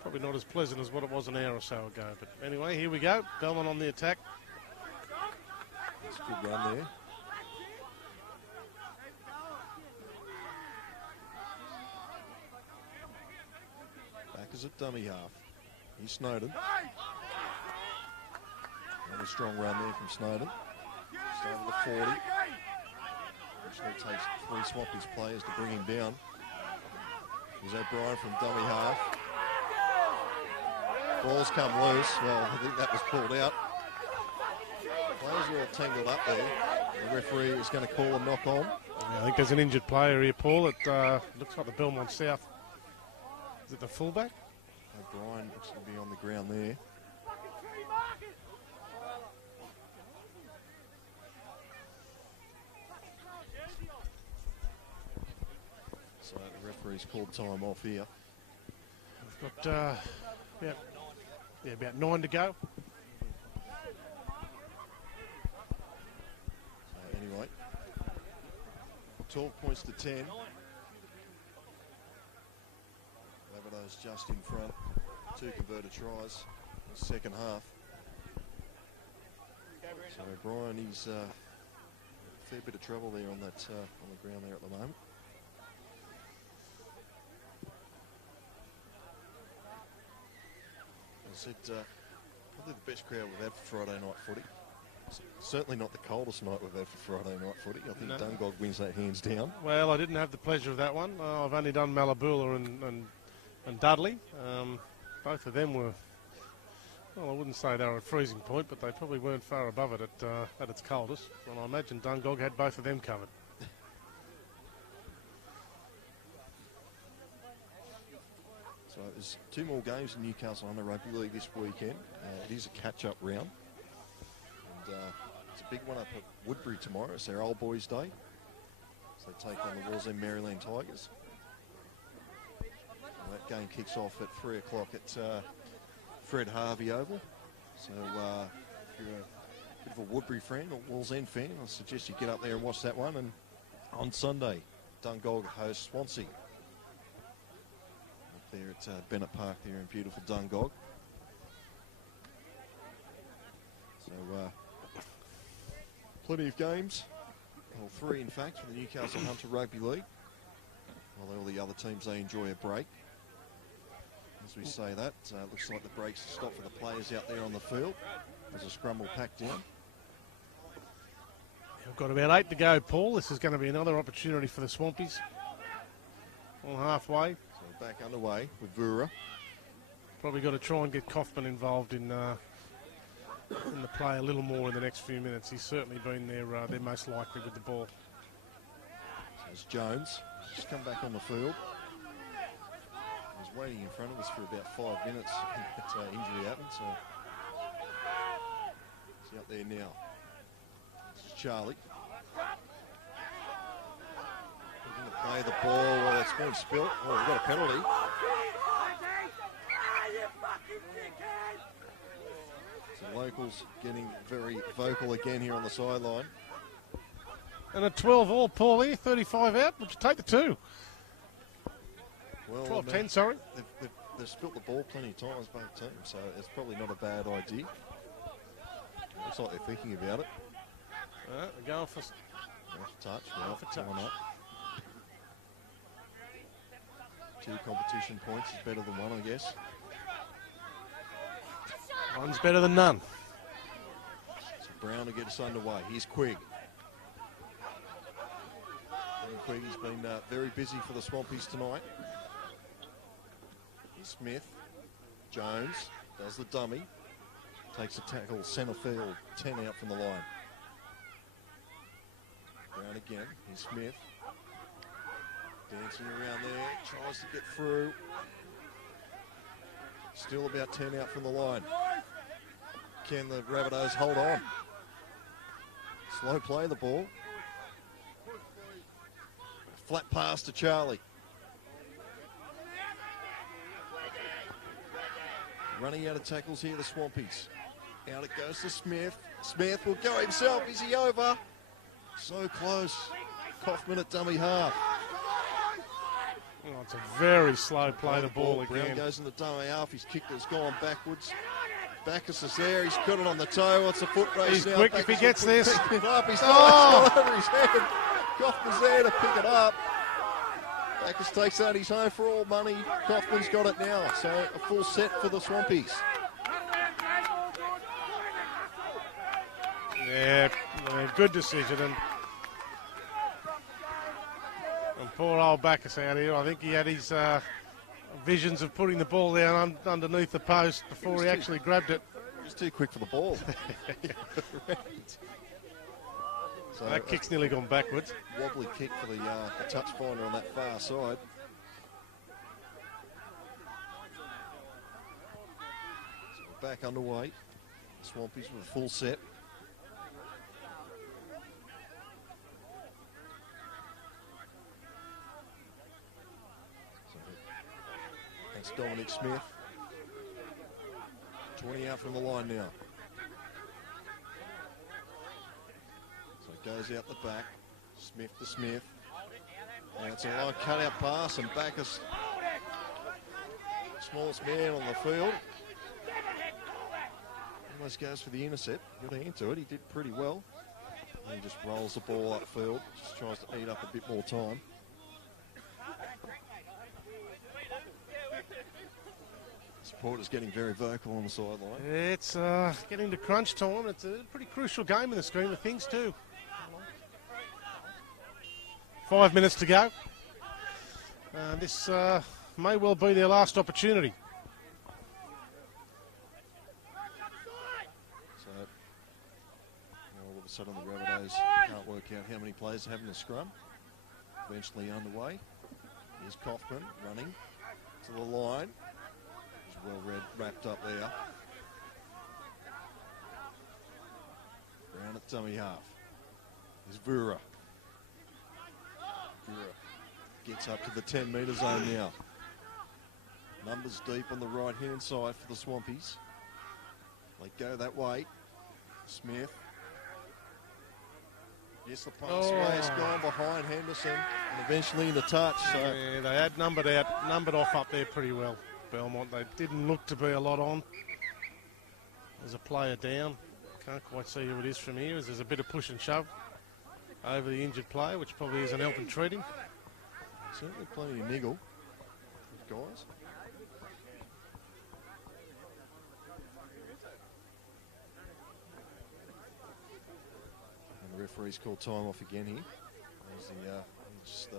probably not as pleasant as what it was an hour or so ago. But anyway, here we go. Belmont on the attack. That's a good run there. Back is at dummy half. Here's Snowden. Another strong run there from Snowden. Just over the 40. Actually takes 3 Swampies players to bring him down. Here's O'Brien from dummy half. Ball's come loose. Well, I think that was pulled out. Players are all tangled up there. The referee is going to call a knock on. Yeah, I think there's an injured player here, Paul. It looks like the Belmont South. Is it the fullback? O'Brien looks to be on the ground there. So the referee's called time off here. We've got about 9 to go. So anyway, 12 points to 10. Rabbitohs just in front. 2 converted tries in the second half. So O'Brien, he's a fair bit of trouble there on that on the ground there at the moment. As I said, probably the best crowd we've had for Friday night footy. Certainly not the coldest night we've had for Friday night footy. I think Dungog wins that hands down. Well, I didn't have the pleasure of that one. I've only done Malabula and Dudley. Both of them were, well, I wouldn't say they were at freezing point, but they probably weren't far above it at its coldest. And I imagine Dungog had both of them covered. So there's 2 more games in Newcastle under Rugby League this weekend. It is a catch-up round. And it's a big one up at Woodbury tomorrow. It's their Old Boys Day. So they take on the Wallsend Maryland Tigers. And that game kicks off at 3 o'clock at Fred Harvey Oval. So if you're a bit of a Woodbury friend or Wallsend fan, I suggest you get up there and watch that one. And on Sunday, Dungog hosts Swansea. Up there at Bennett Park there in beautiful Dungog. So plenty of games. Well, 3 in fact for the Newcastle Hunter Rugby League. While all the other teams, they enjoy a break. As we say that, looks like the breaks stop for the players out there on the field as a scrum will pack down. We've got about 8 to go, Paul. This is going to be another opportunity for the Swampies. All halfway. So back underway with Vura. Probably got to try and get Kaufman involved in the play a little more in the next few minutes. He's certainly been their most likely with the ball. So it's Jones. Just come back on the field. He was waiting in front of us for about 5 minutes. That injury happened, so he's out there now. This is Charlie. Looking to play the ball. Well, it's been spilt. Oh, we've got a penalty. So locals getting very vocal again here on the sideline. And a 12 all, Paul here, 35 out. Would you take the 2? Well, 12-10, sorry. They've spilt the ball plenty of times, both teams, so it's probably not a bad idea. Looks like they're thinking about it. They're going for touch. Going for touch. Why not? 2 competition points is better than 1, I guess. One's better than none. So Brown to get us underway. Here's Quigg. And Quigg has been very busy for the Swampies tonight. Here's Smith. Jones does the dummy. Takes a tackle, centre field, 10 out from the line. Brown again. Here's Smith. Dancing around there, tries to get through. Still about 10 out from the line. Can the Rabbitohs hold on? Slow play the ball. Flat pass to Charlie. Running out of tackles here, the Swampies. Out it goes to Smith. Smith will go himself. Is he over? So close. Kaufman at dummy half. Oh, it's a very slow play the ball again. Brown goes in the dummy half. His kick has gone backwards. Backus is there. He's got it on the toe. What's a foot race He's now? quick Backus if he gets this. Pick it up. He's Oh! got it over his head. Kaufman's there to pick it up. Backus takes out his home for all money. Kaufman's got it now. So a full set for the Swampies. Yeah, good decision. And poor old Backus out here. I think he had his visions of putting the ball down underneath the post before he actually grabbed it. He was too quick for the ball. So that kick's nearly gone backwards. Wobbly kick for the touch finder on that far side. So we're back underway. Swampies with a full set. That's Dominic Smith. 20 out from the line now. So it goes out the back. Smith to Smith. And it's a line cut-out pass, and Backus, smallest man on the field, almost goes for the intercept. Good hand to it. He did pretty well. And he just rolls the ball upfield. Just tries to eat up a bit more time. Supporters getting very vocal on the sideline. It's getting to crunch time. It's a pretty crucial game in the scheme of things too. 5 minutes to go. This may well be their last opportunity. So all of a sudden the Rabbitohs can't work out how many players they have in the scrum. Eventually underway. Here's Kaufman running to the line. Well wrapped up there. Brown at dummy half. There's Vura. Gets up to the 10-metre zone now. Numbers deep on the right-hand side for the Swampies. They go that way. Smith. Yes, the pass away has gone behind Henderson and eventually in the touch. So. Yeah, they had numbered off up there pretty well, Belmont. They didn't look to be a lot on. There's a player down. Can't quite see who it is from here, as there's a bit of push and shove over the injured player, which probably isn't helping treating. Certainly plenty of niggle, guys. And the referee's called time off again here. As the, just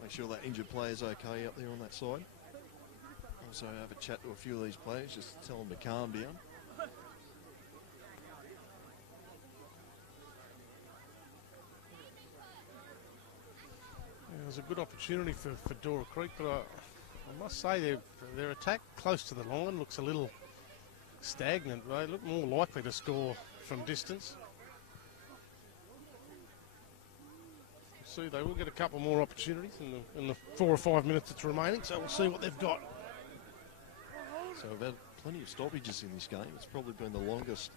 make sure that injured player's okay up there on that side. Also have a chat to a few of these players, just tell them to calm down. It was a good opportunity for Dora Creek, but I must say their attack close to the line looks a little stagnant. They look more likely to score from distance. See, they will get a couple more opportunities in the 4 or 5 minutes that's remaining, so we'll see what they've got. So we've had plenty of stoppages in this game. It's probably been the longest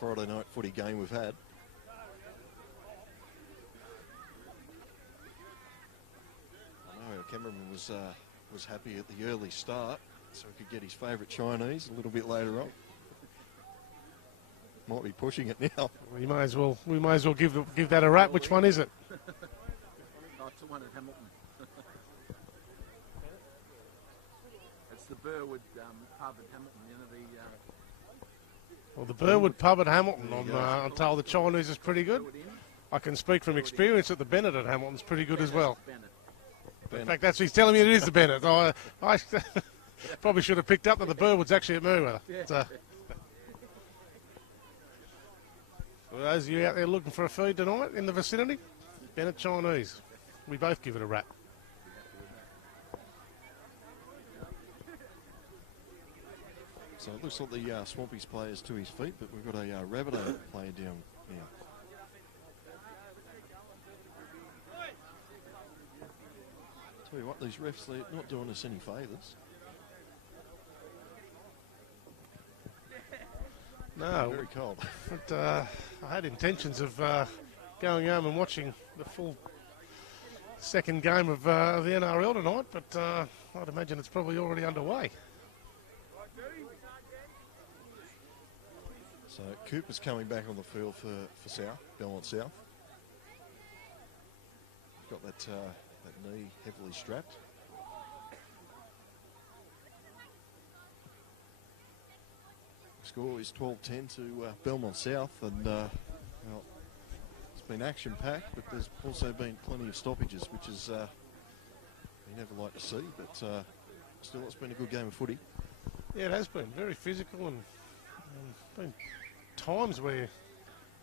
Friday night footy game we've had. I know our cameraman was happy at the early start, so he could get his favourite Chinese a little bit later on. Might be pushing it now. We may as well give that a rap. Which one is it? It's the one at Hamilton. It's the Burwood pub at Hamilton. You know, Well, the Burwood pub at Hamilton. I'm told the Chinese is pretty good. I can speak from experience that the Bennett at Hamilton's pretty good as well. In fact, that's what he's telling me it is the Bennett. I probably should have picked up that the Burwood's actually at Merwether. Yeah. For those of you out there looking for a feed tonight in the vicinity, Bennett Chinese. We both give it a rap. So it looks like the Swampies player's to his feet, but we've got a Rabbitoh player down now. Tell you what, these refs, they're not doing us any favours. No. Very cold. But, I had intentions of going home and watching the full second game of the NRL tonight, but I'd imagine it's probably already underway. So Cooper's coming back on the field for South, Belmont South. Got that knee heavily strapped. Score is 12-10 to Belmont South, and well, it's been action-packed, but there's also been plenty of stoppages, which is you never like to see, but still it's been a good game of footy. Yeah, it has been very physical, and been times where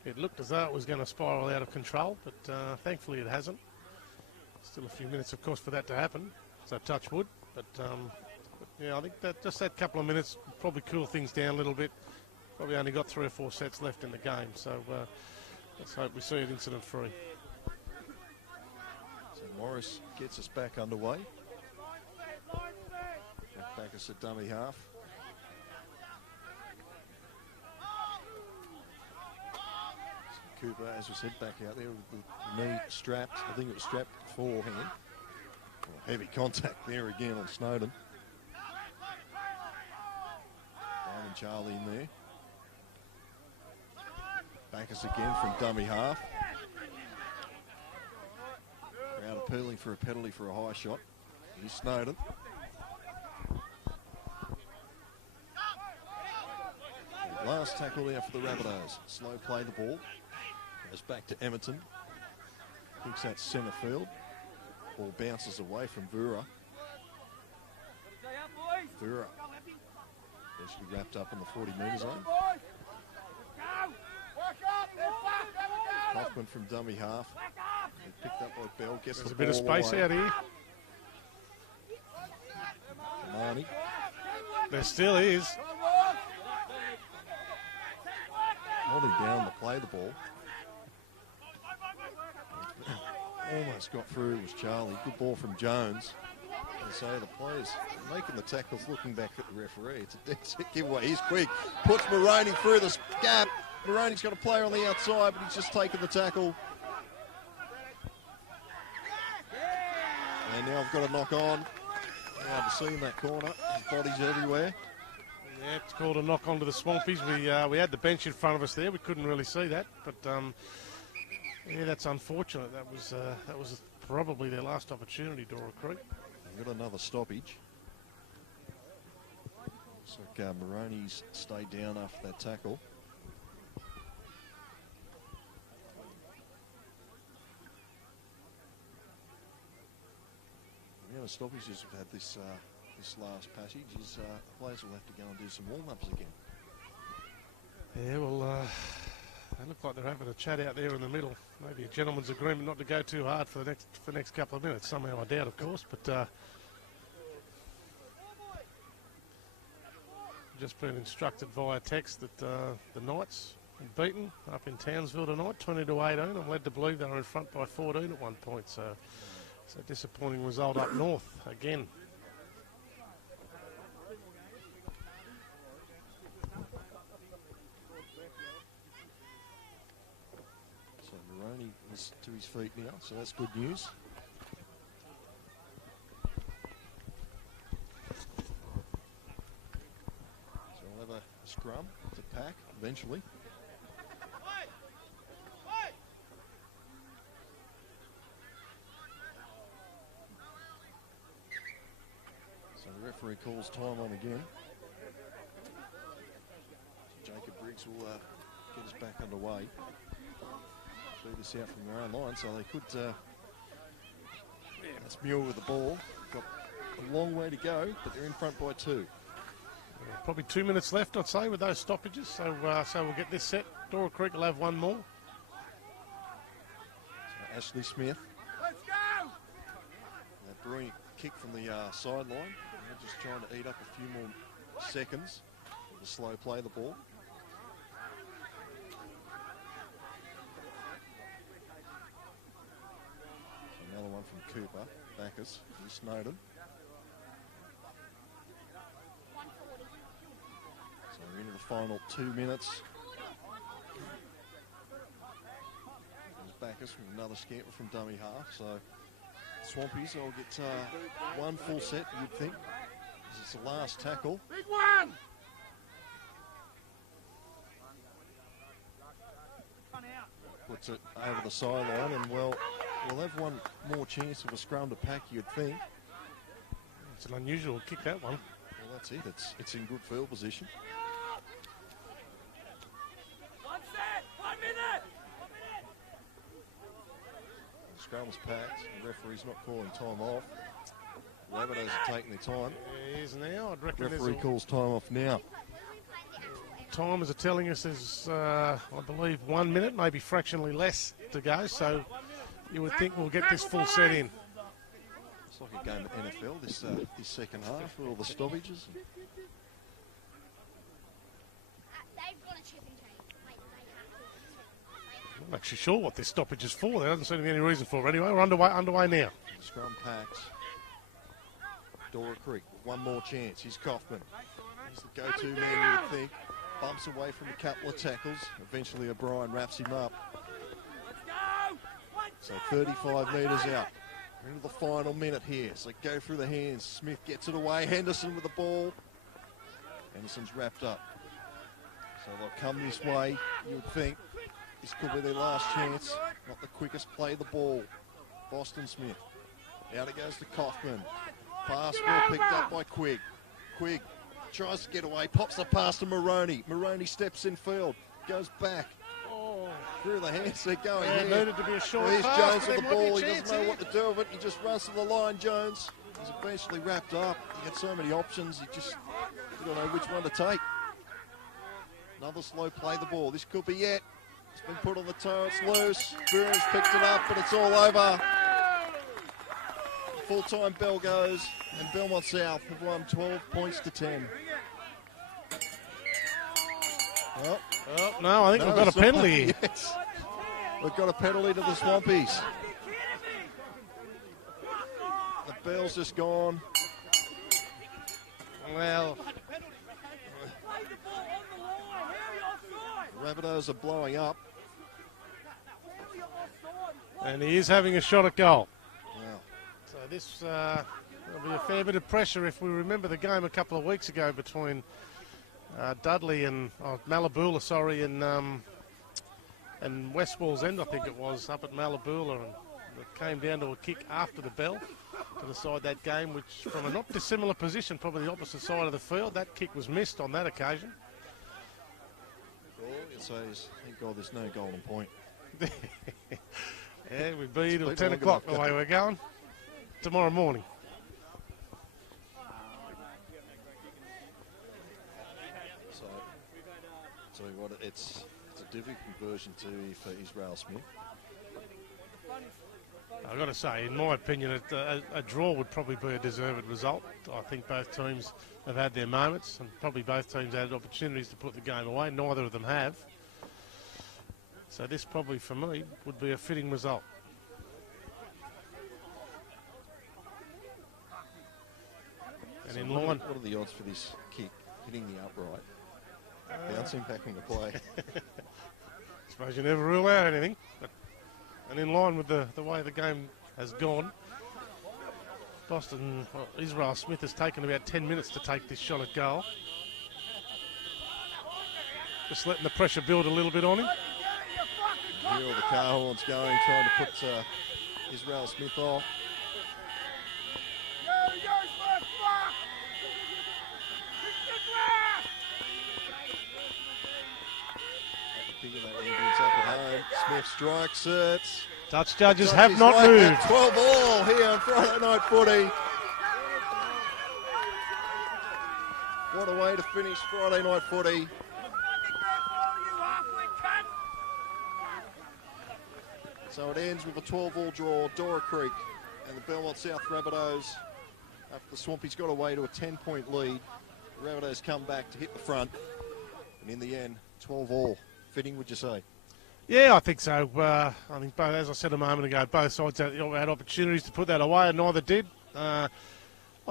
it looked as though it was going to spiral out of control, but thankfully it hasn't. Still a few minutes, of course, for that to happen, so touch wood. But yeah, I think that just that couple of minutes will probably cool things down a little bit. Probably only got 3 or 4 sets left in the game, so let's hope we see it incident-free. So Morris gets us back underway. Back us at dummy half. So Cooper, as we said, back out there with the knee strapped. I think it was strapped beforehand. Well, heavy contact there again on Snowden. Diamond Charlie in there. Back us again from dummy half. Crowd appealing for a penalty for a high shot. Here's Snowden. Last tackle there for the Rabbitohs. Slow play the ball. Goes back to Emerton. Thinks that's centre field. Ball bounces away from Vura. Vura eventually wrapped up in the 40-metre zone. Hoffman from dummy half. Picked up by Bell. Gets There's the a bit of ball space away. out here. Marnie. There still is. Holding down to play the ball. Almost got through, was Charlie. Good ball from Jones. And so the players making the tackles, looking back at the referee. It's a dead set giveaway. He's quick. Puts Moroney through the gap. Moroney's got a player on the outside, but he's just taken the tackle. And now I've got a knock on. Hard to see in that corner. His body's everywhere. Yeah, it's called a knock onto the Swampies. We had the bench in front of us there. We couldn't really see that, but yeah, that's unfortunate. That was probably their last opportunity, Dora Creek. We've got another stoppage. Looks like Moroney's stayed down after that tackle. The other stoppages we've had this last passage is players will have to go and do some warm-ups again. Yeah, well, they look like they're having a chat out there in the middle. Maybe a gentleman's agreement not to go too hard for the next couple of minutes. Somehow I doubt, of course, but just been instructed via text that the Knights are beaten up in Townsville tonight, 20-18. I'm led to believe they were in front by 14 at one point, so it's a disappointing result up north again. Moroney is to his feet now, so that's good news. So we'll have a scrum to pack eventually. So the referee calls time on again. Jacob Briggs will get us back underway. Feed us out from their own line, so they could. Yeah, that's Muir with the ball. Got a long way to go, but they're in front by 2. Yeah, probably 2 minutes left, I'd say, with those stoppages. So we'll get this set. Dora Creek will have one more. So Ashley Smith. Let's go! That brilliant kick from the sideline. They're just trying to eat up a few more seconds with a slow play the ball. Another one from Cooper, Bacchus, and Snowden. So we're into the final 2 minutes. There's Bacchus with another scamper from dummy half. So Swampies will get one full set, you'd think. This is the last tackle. Big one! Puts it over the sideline, and well, we'll have one more chance of a scrum to pack, you'd think. It's an unusual kick, that one. Well, that's it. It's in good field position. 1 set! 1 minute! The scrum's packed. The referee's not calling time off. Rabbitohs are taking their time. He is now. I'd reckon Referee calls time off now. Timers are telling us there's, I believe, 1 minute, maybe fractionally less to go. So you would think we'll get this full set in. It's like a game of NFL, this second half, with all the stoppages. I'm not actually sure what this stoppage is for. There doesn't seem to be any reason for it. Anyway, we're underway now. Scrum packs. Dora Creek, one more chance. He's Kaufman. He's the go-to man, you would think. Bumps away from a couple of tackles. Eventually O'Brien wraps him up. So 35 metres out. We're into the final minute here. So go through the hands. Smith gets it away. Henderson with the ball. Henderson's wrapped up. So they'll come this way, you would think. This could be their last chance. Not the quickest play of the ball. Boston Smith. Out it goes to Kaufman. Pass well picked up by Quigg. Quigg tries to get away, pops the pass to Moroney. Moroney steps in field, goes back. Oh. Through the hands, they're going Yeah, here. needed to be a short Here's pass, Jones but with the there might be ball. a He chance doesn't know here. what to do with it. He just runs to the line, Jones. He's eventually wrapped up. He had so many options, he don't know which one to take. Another slow play the ball. This could be it. It's been put on the toe, it's loose. Burns picked it up, but it's all over. Full-time bell goes, and Belmont South have won 12 points to 10. Well, Oh, no, I think we've got a penalty here. Yes. We've got a penalty to the Swampies. The bell's just gone. Well, The Rabbitohs are blowing up. and he is having a shot at goal. Wow. So this will be a fair bit of pressure if we remember the game a couple of weeks ago between Dudley and Malabula, and West Walls End, I think it was, up at Malabula, and it came down to a kick after the bell to decide that game, which from a not dissimilar position, probably the opposite side of the field, that kick was missed on that occasion. All you can say is, thank God there's no golden point. Yeah, we'd be till It's 10 been o'clock long the way we're going tomorrow morning. So, tell you what, it's a difficult conversion for Israel Smith. I've got to say, in my opinion, a draw would probably be a deserved result. I think both teams have had their moments, and probably both teams had opportunities to put the game away. Neither of them have. So this probably, for me, would be a fitting result. And So in what line... What are the odds for this kick hitting the upright, bouncing back into play? I suppose you never rule out anything. And in line with the way the game has gone, Israel Smith has taken about 10 minutes to take this shot at goal. Just letting the pressure build a little bit on him. Hear all the car horns going, trying to put Israel Smith off. Figure that Indians up at home. Smith strikes it. Touch judges Judges have not like moved. it. 12 all here on Friday Night Footy. What a way to finish Friday Night Footy. So it ends with a 12-all draw. Dora Creek and the Belmont South Rabbitohs, after the Swampies got away to a 10-point lead, the Rabbitohs come back to hit the front. And in the end, 12-all. Fitting, would you say? Yeah, I think so. I think, both, as I said a moment ago, both sides had opportunities to put that away, and neither did. I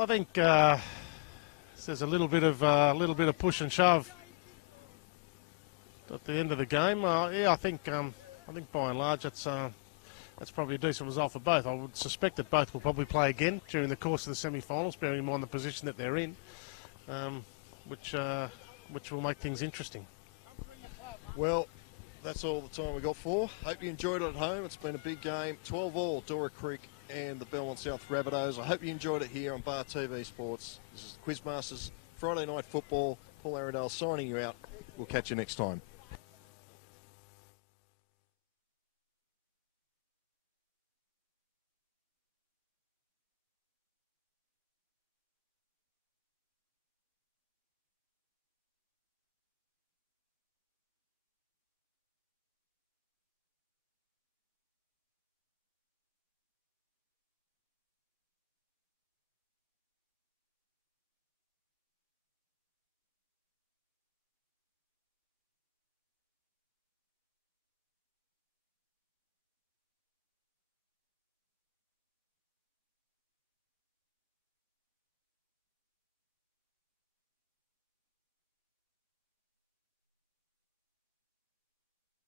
think there's a little bit of push and shove at the end of the game. Yeah, I think by and large that's probably a decent result for both. I would suspect that both will probably play again during the course of the semi-finals, bearing in mind the position that they're in, which will make things interesting. Well, that's all the time we got for. Hope you enjoyed it at home. It's been a big game. 12-all, Dora Creek and the Belmont South Rabbitohs. I hope you enjoyed it here on Bar TV Sports. This is Quizmasters Friday Night Football. Paul Arundel signing you out. We'll catch you next time.